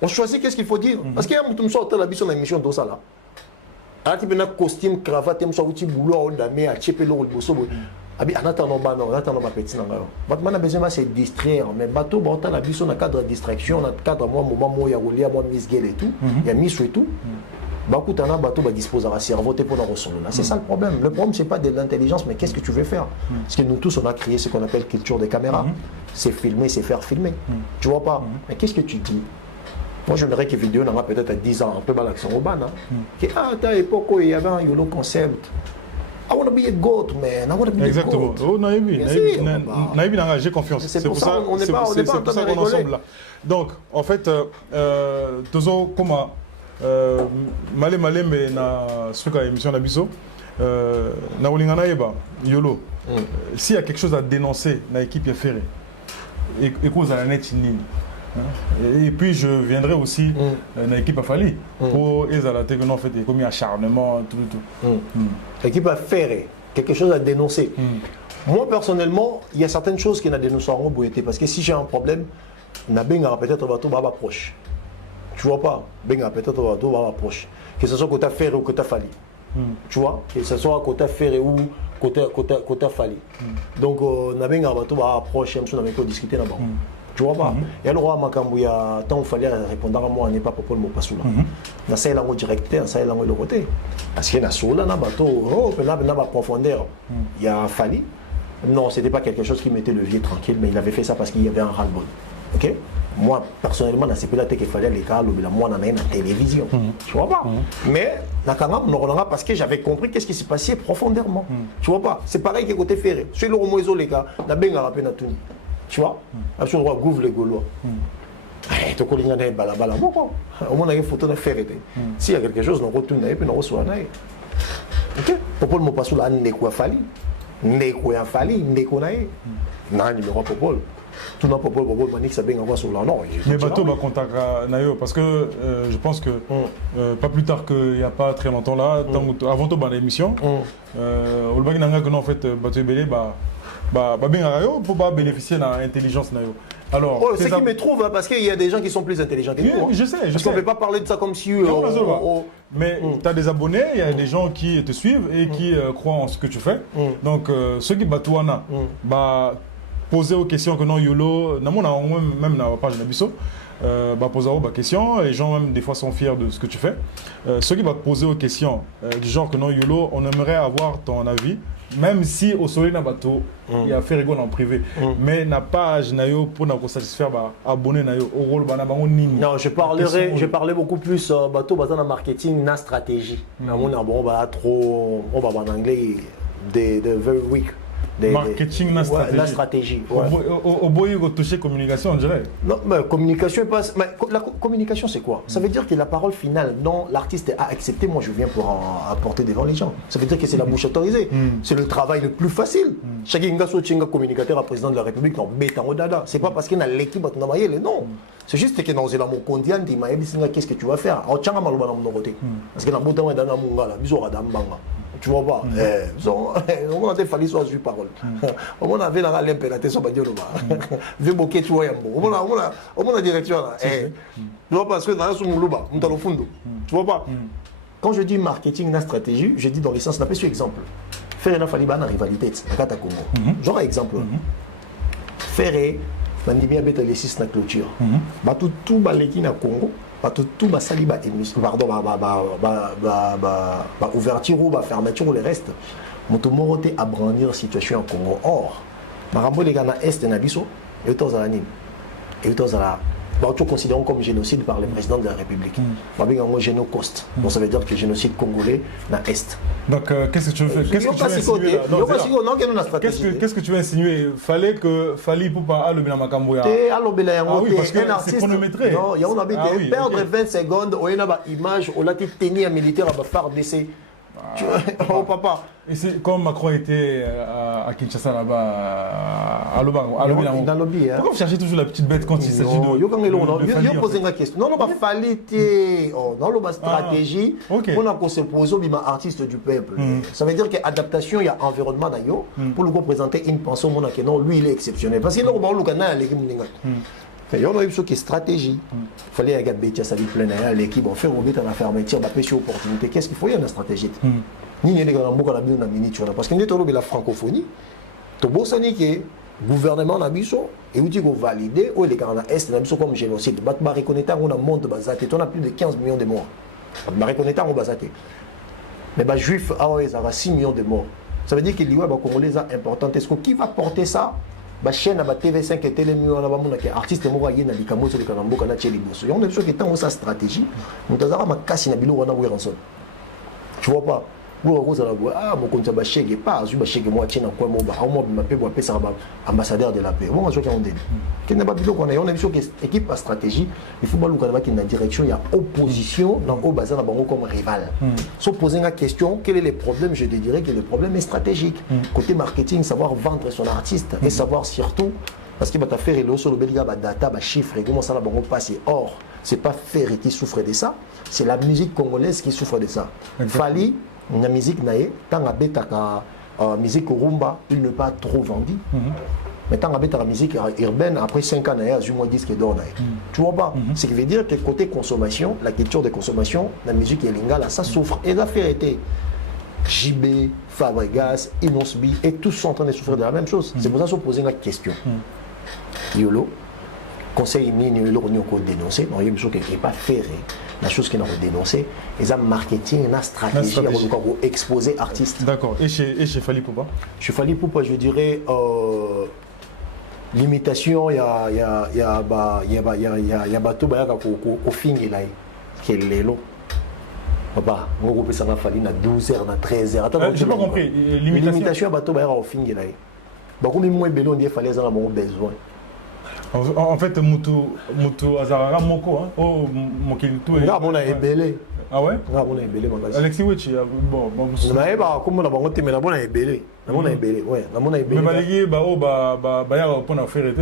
On choisit qu'est-ce qu'il faut dire parce qu'il y a un sort la biso na émission dans ça là. Ah tu peux costume cravate, tu as outil boulot on a mis à cheper le bosso. En attendant, ma petite on a besoin de se distraire. Mais bateau, on a besoin d'un cadre de distraction, on a cadre moment où il y a moi Miss Gale et tout, il y a Miss et tout. Beaucoup de bateau dispose à cerveau pour la ressource. C'est ça le problème. Le problème c'est pas de l'intelligence, mais qu'est-ce que tu veux faire? Parce que nous tous on a créé ce qu'on appelle culture des caméras. C'est filmer, c'est faire filmer. Tu vois pas? Mais qu'est-ce que tu dis? Moi j'aimerais que la vidéo n'a peut-être à 10 ans, un peu mal l'accent urbain. À l'époque il y avait un YOLO concept. I want to be a goat, man. I want to be exactement. a goat. Oh, Naïbi, j'ai confiance. C'est pour ça qu'on est ensemble là. Donc, en fait, Tozo, comment malé mais na suka émission d'Abiso, na Olingana Eba, Yolo. S'il y a quelque chose à dénoncer, na équipe ya ferré. Et cause à la net nini. Et puis je viendrai aussi dans l'équipe à Fali pour les alater que nous en fait comme il y a acharnement tout. L'équipe a ferré, quelque chose à dénoncer. Moi personnellement, il y a certaines choses qui n'a dénoncé en Bouyete parce que si j'ai un problème, n'a benga peut-être va tout va proche. Tu vois pas, benga peut-être va proche. Que ce soit côté ferré ou côté Fali. Tu vois, que ce soit côté ferré ou côté Fali. Donc n'a benga va tout va proche, même si on avait discuté là-bas. Tu vois pas? Et alors, Makambouya, tant il fallait répondre à moi, n'est pas pour le mot passoula. Na ça, il a un directeur, ça, il a un côté. Parce qu'il y a un soula, un bateau, il y a une profondeur. Il y a fallu. Non, ce n'était pas quelque chose qui mettait le vieux tranquille, mais il avait fait ça parce qu'il y avait un ras-le-bol. Ok? Moi, personnellement, dans ces pays-là, qu'il fallait les cas, moi, on a une télévision. Tu vois pas? Mais, parce que j'avais compris qu'est-ce qui s'est passé profondément. Tu vois pas? C'est pareil que côté ferré. Sur le Romoiso, les gars, on a bien rappelé tout. Tu vois, absolument, gouvre les Gaulois. Tu connais des balabala. Au moins, on a une photo de faire. S'il y a quelque chose, on retourne et puis on reçoit. Ok? Pourquoi le mot pas sous la n'est-quoi fallu? N'est-quoi fallu? N'est-quoi naïe? Non, numéro Popol. Tout le monde Popol, Manik, ça bien avoir sur la non. Mais bateau va contacter Nayo parce que je pense que pas plus tard qu'il n'y a pas très longtemps là, avant tout dans l'émission, au Lubagi Nanga que nous en fait bateau Belé, pour bénéficier de l'intelligence. Alors, c'est qui me trouve, parce qu'il y a des gens qui sont plus intelligents que nous. Je sais. Parce qu'on ne peut pas parler de ça comme si... Mais tu as des abonnés, il y a des gens qui te suivent et qui croient en ce que tu fais. Donc, ceux qui battent poser aux questions que non, YOLO, même dans la page de Nabiso, poser aux questions, les gens même des fois sont fiers de ce que tu fais. Ceux qui vont poser aux questions du genre que non, YOLO, on aimerait avoir ton avis. Même si au soleil na bateau, il y a fait rigoler en privé, mais n'a pas nayo pour nous satisfaire abonné nayo au rôle non, je parlerai beaucoup plus bateau na marketing na stratégie. Na mon bon trop on va en anglais de very weak. Marketing, la stratégie. Au bout, il faut toucher communication, on dirait. Non, mais communication passe. Mais la communication, c'est quoi? Ça veut dire que la parole finale dont l'artiste a accepté, moi je viens pour apporter devant les gens. Ça veut dire que c'est la bouche autorisée. C'est le travail le plus facile. Chacun a communicateur à président de la République, non, c'est pas parce qu'il y a l'équipe, non. C'est juste que dans le monde condian, il m'a dit qu'est-ce que tu vas faire? Parce que dans le monde, tu vois pas, on a fallu soit sur parole. On avait l'impératrice sur Badiolo. Vu beaucoup tu vois, on a direction là. Tu vois parce que dans le Moulouba, on est au fond. Tu vois pas. Quand je dis marketing, la stratégie, je dis dans le sens, on a sur exemple. Faire une rivalité, Nakata Congo. Genre exemple. Faire Bandimia beta les 6 na clôture. Tout baleki na Congo. tout va sali pardon ouverture ou fermeture ou les restes moto morote à brandir la situation en Congo. Or marambo les gars na est na biso et tous à la nime et tous à la tout considérons comme génocide par le président de la République. Un génocoste. Donc ça veut dire que génocide congolais dans l'Est. Donc qu'est-ce que tu veux faire? Qu'est-ce que tu veux insinuer? Fallait que Fally Ipupa a le bien Makamboya. Ah oui, parce que c'est chronométré. Non, il y a perdre 20 secondes, on a une image, on a tenu un militaire à faire baisser. Oh papa. Et c'est comme Macron était à Kinshasa là-bas, à Lobango. Dans le lobby. Pourquoi vous cherchez toujours la petite bête quand il s'agit de. Je pose une question. Non, non, Fally dans la stratégie, on a se poser aux artistes du peuple. Ça veut dire qu'il y a adaptation, il y a environnement d'ailleurs, pour nous représenter une pensée, non, lui il est exceptionnel. Parce que nous, on a l'équipe. Il y a une chose qui est stratégie. Il fallait que Bétia s'habille plein l'équipe, on fait remettre à la fermeture, on a pêché opportunité. Qu'est-ce qu'il faut? Il y a une stratégie. Ni les gens qui ont minute parce que nous avons la francophonie. Tout beau ça ni que gouvernement na biso et où tu vas valider ou les gens est na biso comme génocide. Bat ba reconnaître on a monte bazaté, on a plus de 15 millions de morts. Bat reconnaître on bazaté. Mais bah juif ah ouais, ça va 6 millions de morts. Ça veut dire que l'Iwa congolais important. Est-ce que qui va porter ça? Ba chaîne à TV5 et Télému on a ba mona que artiste mo voyer na likamo sur le kanamboka na tcheli bosso. On a besoin que tant sa stratégie. On tazara ma kasi na bilo wana ransom. Tu vois pas? Mon compte ba chèque pas je ba chèque moi tiens quoi mon ba moi ma paix pour ça ambassadeur de la paix moi je qu'on dit qu'il n'est pas bilo qu'on a on a vu que équipe à stratégie il faut pas le connaître qui dans direction il y a opposition dans au bazar na bango comme rival se poser la question quel est le problème je te dirais que le problème est stratégique côté marketing savoir vendre son artiste et savoir surtout parce que tu as fait le sur le belga data chiffres et comment ça la bango passer. Or c'est pas Ferry qui souffre de ça, c'est la musique congolaise qui souffre de ça. Fally la musique nae tant abetaka musique rumba il n'est pas trop vendu. Mais tant abetaka musique urbaine après 5 ans nae a moins disque d'or nae. Tu vois pas? Ce qui veut dire que côté consommation, la culture de consommation, la musique et lingala ça souffre et la vérité. JB, Fabregas, Inosbi et tous sont en train de souffrir de la même chose. C'est pour ça qu'on se pose la question. Yolo, conseil ni le dénoncer, non il y a une chose qui n'est pas ferrée. La chose qu'ils ont dénoncé, ils ont marketing, la stratégie, pour exposer artistes. D'accord. Et chez Fally Ipupa? Chez Fally Ipupa, je dirais l'imitation, il y a bateau au fingi là, qui est l'élo. Papa, on peut ça Fally na 12h, na 13h. Attends, j'ai pas compris. L'imitation, bateau au fingi là. Beaucoup moins bello, on dit fallait en avoir besoin. En fait, Moutou Azarara Moko, hein? Oh, Mokilitou. Là, on a ébélé. Ah ouais? Là, on a ébélé, ma Alexis Wichi, bon. On a ébélé, comme on a bangoté, mais là, on a ébélé. Là, on a ébélé, ouais. Là, on a ébélé. Mais Balégui, Baya, pour la faire été.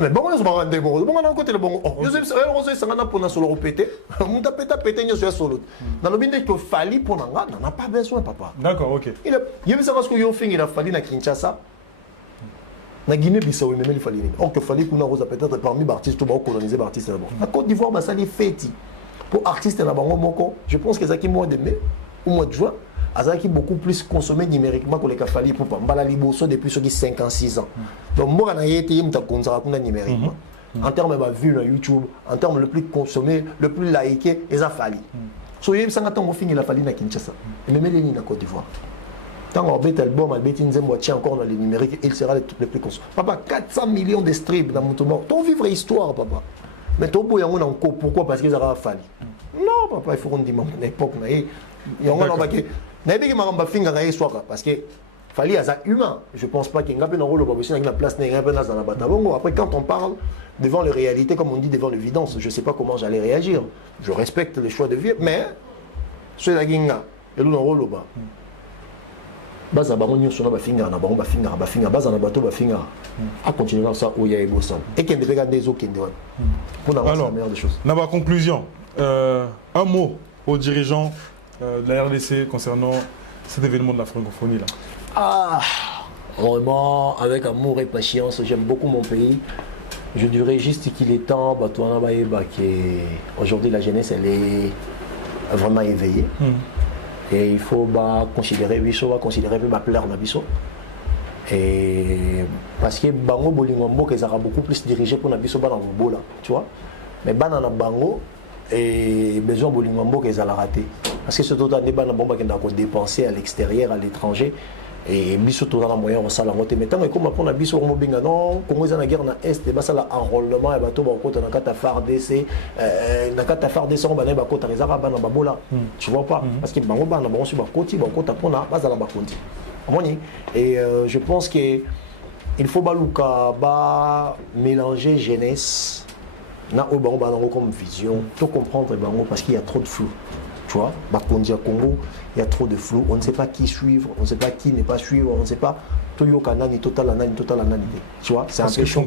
Mais bon, on se rend des bons. Bon, on a côté le bon. Oh, je sais, on sait, ça n'a pas pour solo pété. On t'a pété, on a solo. Dans le binde que Fally pour n'en a pas besoin, papa. D'accord, ok. Il y a ça parce que yo fin il a fallu na Kinshasa. Na Guinée-Bissau, il même Fally. Or que Fally qu'on a peut-être parmi les artistes tout colonisé par artistes là-bas. La Côte d'Ivoire, ça les fêti. Pour artistes là-bas, je pense que ça qui mois de mai ou mois de juin, ça qui beaucoup plus consommé numériquement que les Fally pour pas la liboso depuis ceux qui 5 ans, 6 ans. Donc moi on a été numériquement. En termes de vues sur YouTube, en termes le plus consommé, le plus liké, ils ont Fally. Soyez ça quand on finit la Fally na Kinshasa. Et même les na Côte d'Ivoire. Quand on met l'album, on met une moitié encore dans les numériques, il sera le plus consommé. Papa, 400 millions de streams dans mon tour. Ton vivre histoire, papa. Mais ton beau, on encore. Pourquoi? Parce qu'ils ont Fally. Non, papa, il faut qu'on dise à l'époque. Il y a un moment qui parce que Fally est humain. Je ne pense pas qu'il y ait un rôle dans la place Après, quand on parle devant les réalités, comme on dit devant l'évidence, je ne sais pas comment j'allais réagir. Je respecte les choix de vie, mais c'est la guinga. Il y a un rôle là-bas. Baza bango nyo sona ba finga na bango ba finga baza na bateau ba finga a continuer comme ça où il y a émotion et qu'il ne regarde des autres qui pour avoir la meilleure des choses. Dans ma conclusion, un mot aux dirigeants de la RDC concernant cet événement de la francophonie là. Ah, vraiment avec amour et patience, j'aime beaucoup mon pays. Je dirais juste qu'il est temps aujourd'hui la jeunesse elle est vraiment éveillée. Et il faut considérer Bisso, considérer ma plaire na Bisso. Et parce que Bango Bolingombo, qu'ils aura beaucoup plus dirigé pour na Bisso dans le là, tu vois. Mais Banana Bango, et besoin bolingambo qu'ils allaient rater. Parce que ce total n'est pas un bon qui a dépensé à l'extérieur, à l'étranger. Et biso tout dans la moyen on s'ala monter mais tant que comme on a biso on binga non Congo ils en guerre na est et bah ça la enrôlement et bateau ba kota na kata FARDC na kata FARDC on ba na ba kota rezaka ba na babola tu vois pas parce que bango ba na ba on sur ba koti ba kota pona ba za la ba konti et je pense que il faut baluka ba mélanger jeunesse na o bango ba comme vision tout comprendre bango parce qu'il y a trop de flou. Tu vois, Bakondi à Congo, il y a trop de flou. On ne sait pas qui suivre, on ne sait pas qui ne pas suivre, on ne sait pas. Toyo Kanani, total analyse. Tu vois, c'est un peu chaud.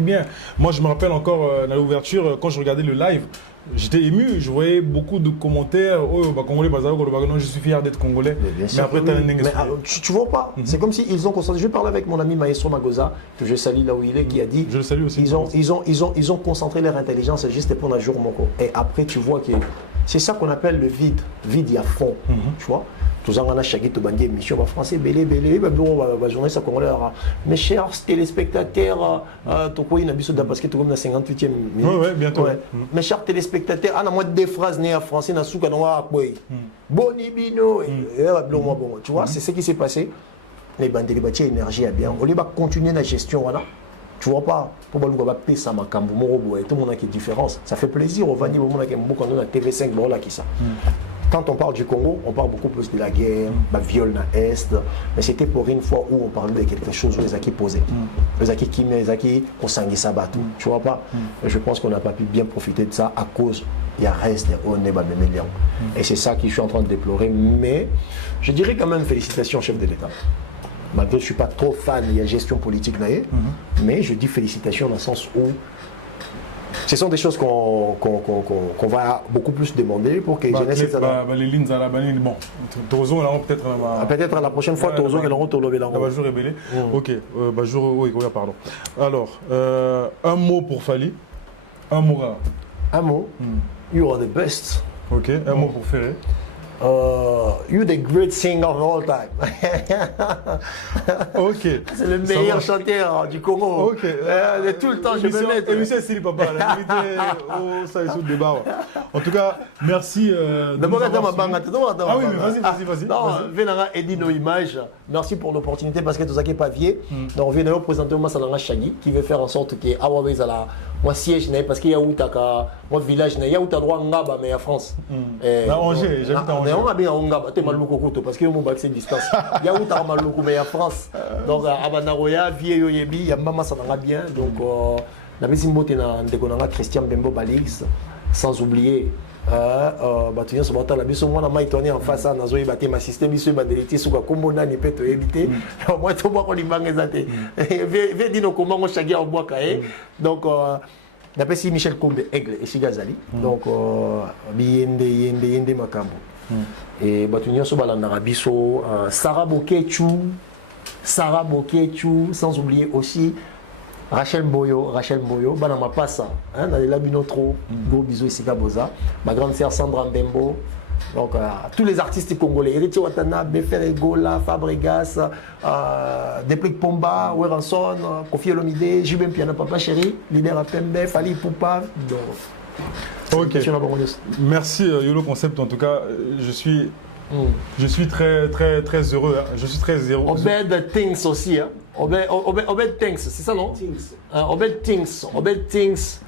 Bien. Moi, je me rappelle encore dans l'ouverture, quand je regardais le live, j'étais ému. Je voyais beaucoup de commentaires. Oh, Congolais, non, je suis fier d'être Congolais. Mais après, tu vois pas. C'est comme s'ils ont concentré. Je parlais avec mon ami Maestro Magoza, que je salue là où il est, qui a dit. Je le salue aussi. Ils ont concentré leur intelligence juste pour un jour, mon co. Et après, tu vois que. C'est ça qu'on appelle le vide. Vide, il y a fond. Tu vois. Tous les ans, chaque émission français, belé, journaliste congolais. Mes chers téléspectateurs, parce que tu es comme la 58e minute. Oui, bientôt. Ouais. Mes chers téléspectateurs, on a moins de phrases nées en français, na souka noa boy. Bonibino. Tu vois, c'est ce qui s'est passé. Les bandes de bâtir énergie à bien. On va continuer la gestion, voilà. Tu vois pas, pour le gars payer ça makambo morobo et tout le monde a qui différence. Ça fait plaisir, on va dire au monde qui est beaucoup on a TV5 bon là qui ça. Quand on parle du Congo, on parle beaucoup plus de la guerre, la viol dans l'Est, mais c'était pour une fois où on parlait de quelque chose où les acquis posaient. Les acquis qui les acquis on s'enguit ça bateau. Tu vois pas. Et je pense qu'on n'a pas pu bien profiter de ça à cause il y a reste on est millions. Et c'est ça que je suis en train de déplorer, mais je dirais quand même félicitations chef de l'État. Malgré que je ne suis pas trop fan de la gestion politique, mais je dis félicitations dans le sens où ce sont des choses qu'on va beaucoup plus demander pour que les jeunesses... Les lignes à la banane, bon, Tozo, là, peut-être... Peut-être la prochaine fois, Tozo, ils auront tourné là. Jour rébellé. Ok, oui, pardon. Alors, un mot pour Fally, un mot rare. Un mot, you are the best. Ok, un mot pour Ferré. You're the great singer of all time. Ok. C'est le meilleur chanteur du Congo. Ok. De tout le temps, je me mets. Émission Sili Papa, ça est sous le débat. En tout cas, merci. D'abord, ah oui, mais vas-y. Non, Vénara Edino Image, merci pour l'opportunité parce que tu as papier. Donc, on vient de présenter moi Salanga Shagi qui veut faire en sorte que Awabe Zala, moi siège parce qu'il y a où moi village, il y a où tu as droit Ngaba, mais en France. Angers, j'habite à Angers. On a bien en Ngaba, tu es Malouko Koto parce que mon bac c'est distance. Il y a où tu as Malouko, mais en France. Donc, à Banaroya, Vieille Yebi, il y a Mama Salanga bien. Donc, la maison de Christian Bembo Balix, sans oublier. Batunya Sobata la biso mwana mai tourner en face na zoyi baté ma système biso bandelité suka kombo nani pe to éviter moi to ba ko limbanga zate ve dino comment on chagia au bois kaé donc d'après si Michel Kombe Aigle et Sigazali donc yende makambo et batunya sobalanda biso Sarah Bokechu sans oublier aussi Rachel Mboyo, bana mapasa, hein, dans les labino trop, gros bisous ici Kaboza, ma grande sœur Sandra Mbembo, donc tous les artistes congolais, Héritier Watana, Befer Gola, Fabregas, Deplik Pomba, Weranson, Kofi Olomide, Jubem Piana Papa Chéri, leader à Pembe, Fali Poupa, ok. Merci Yolo Concept, en tout cas, je suis très heureux. Hein. Je suis très heureux. Obed Things aussi. Hein. Obed Things, c'est ça non? Obed Things.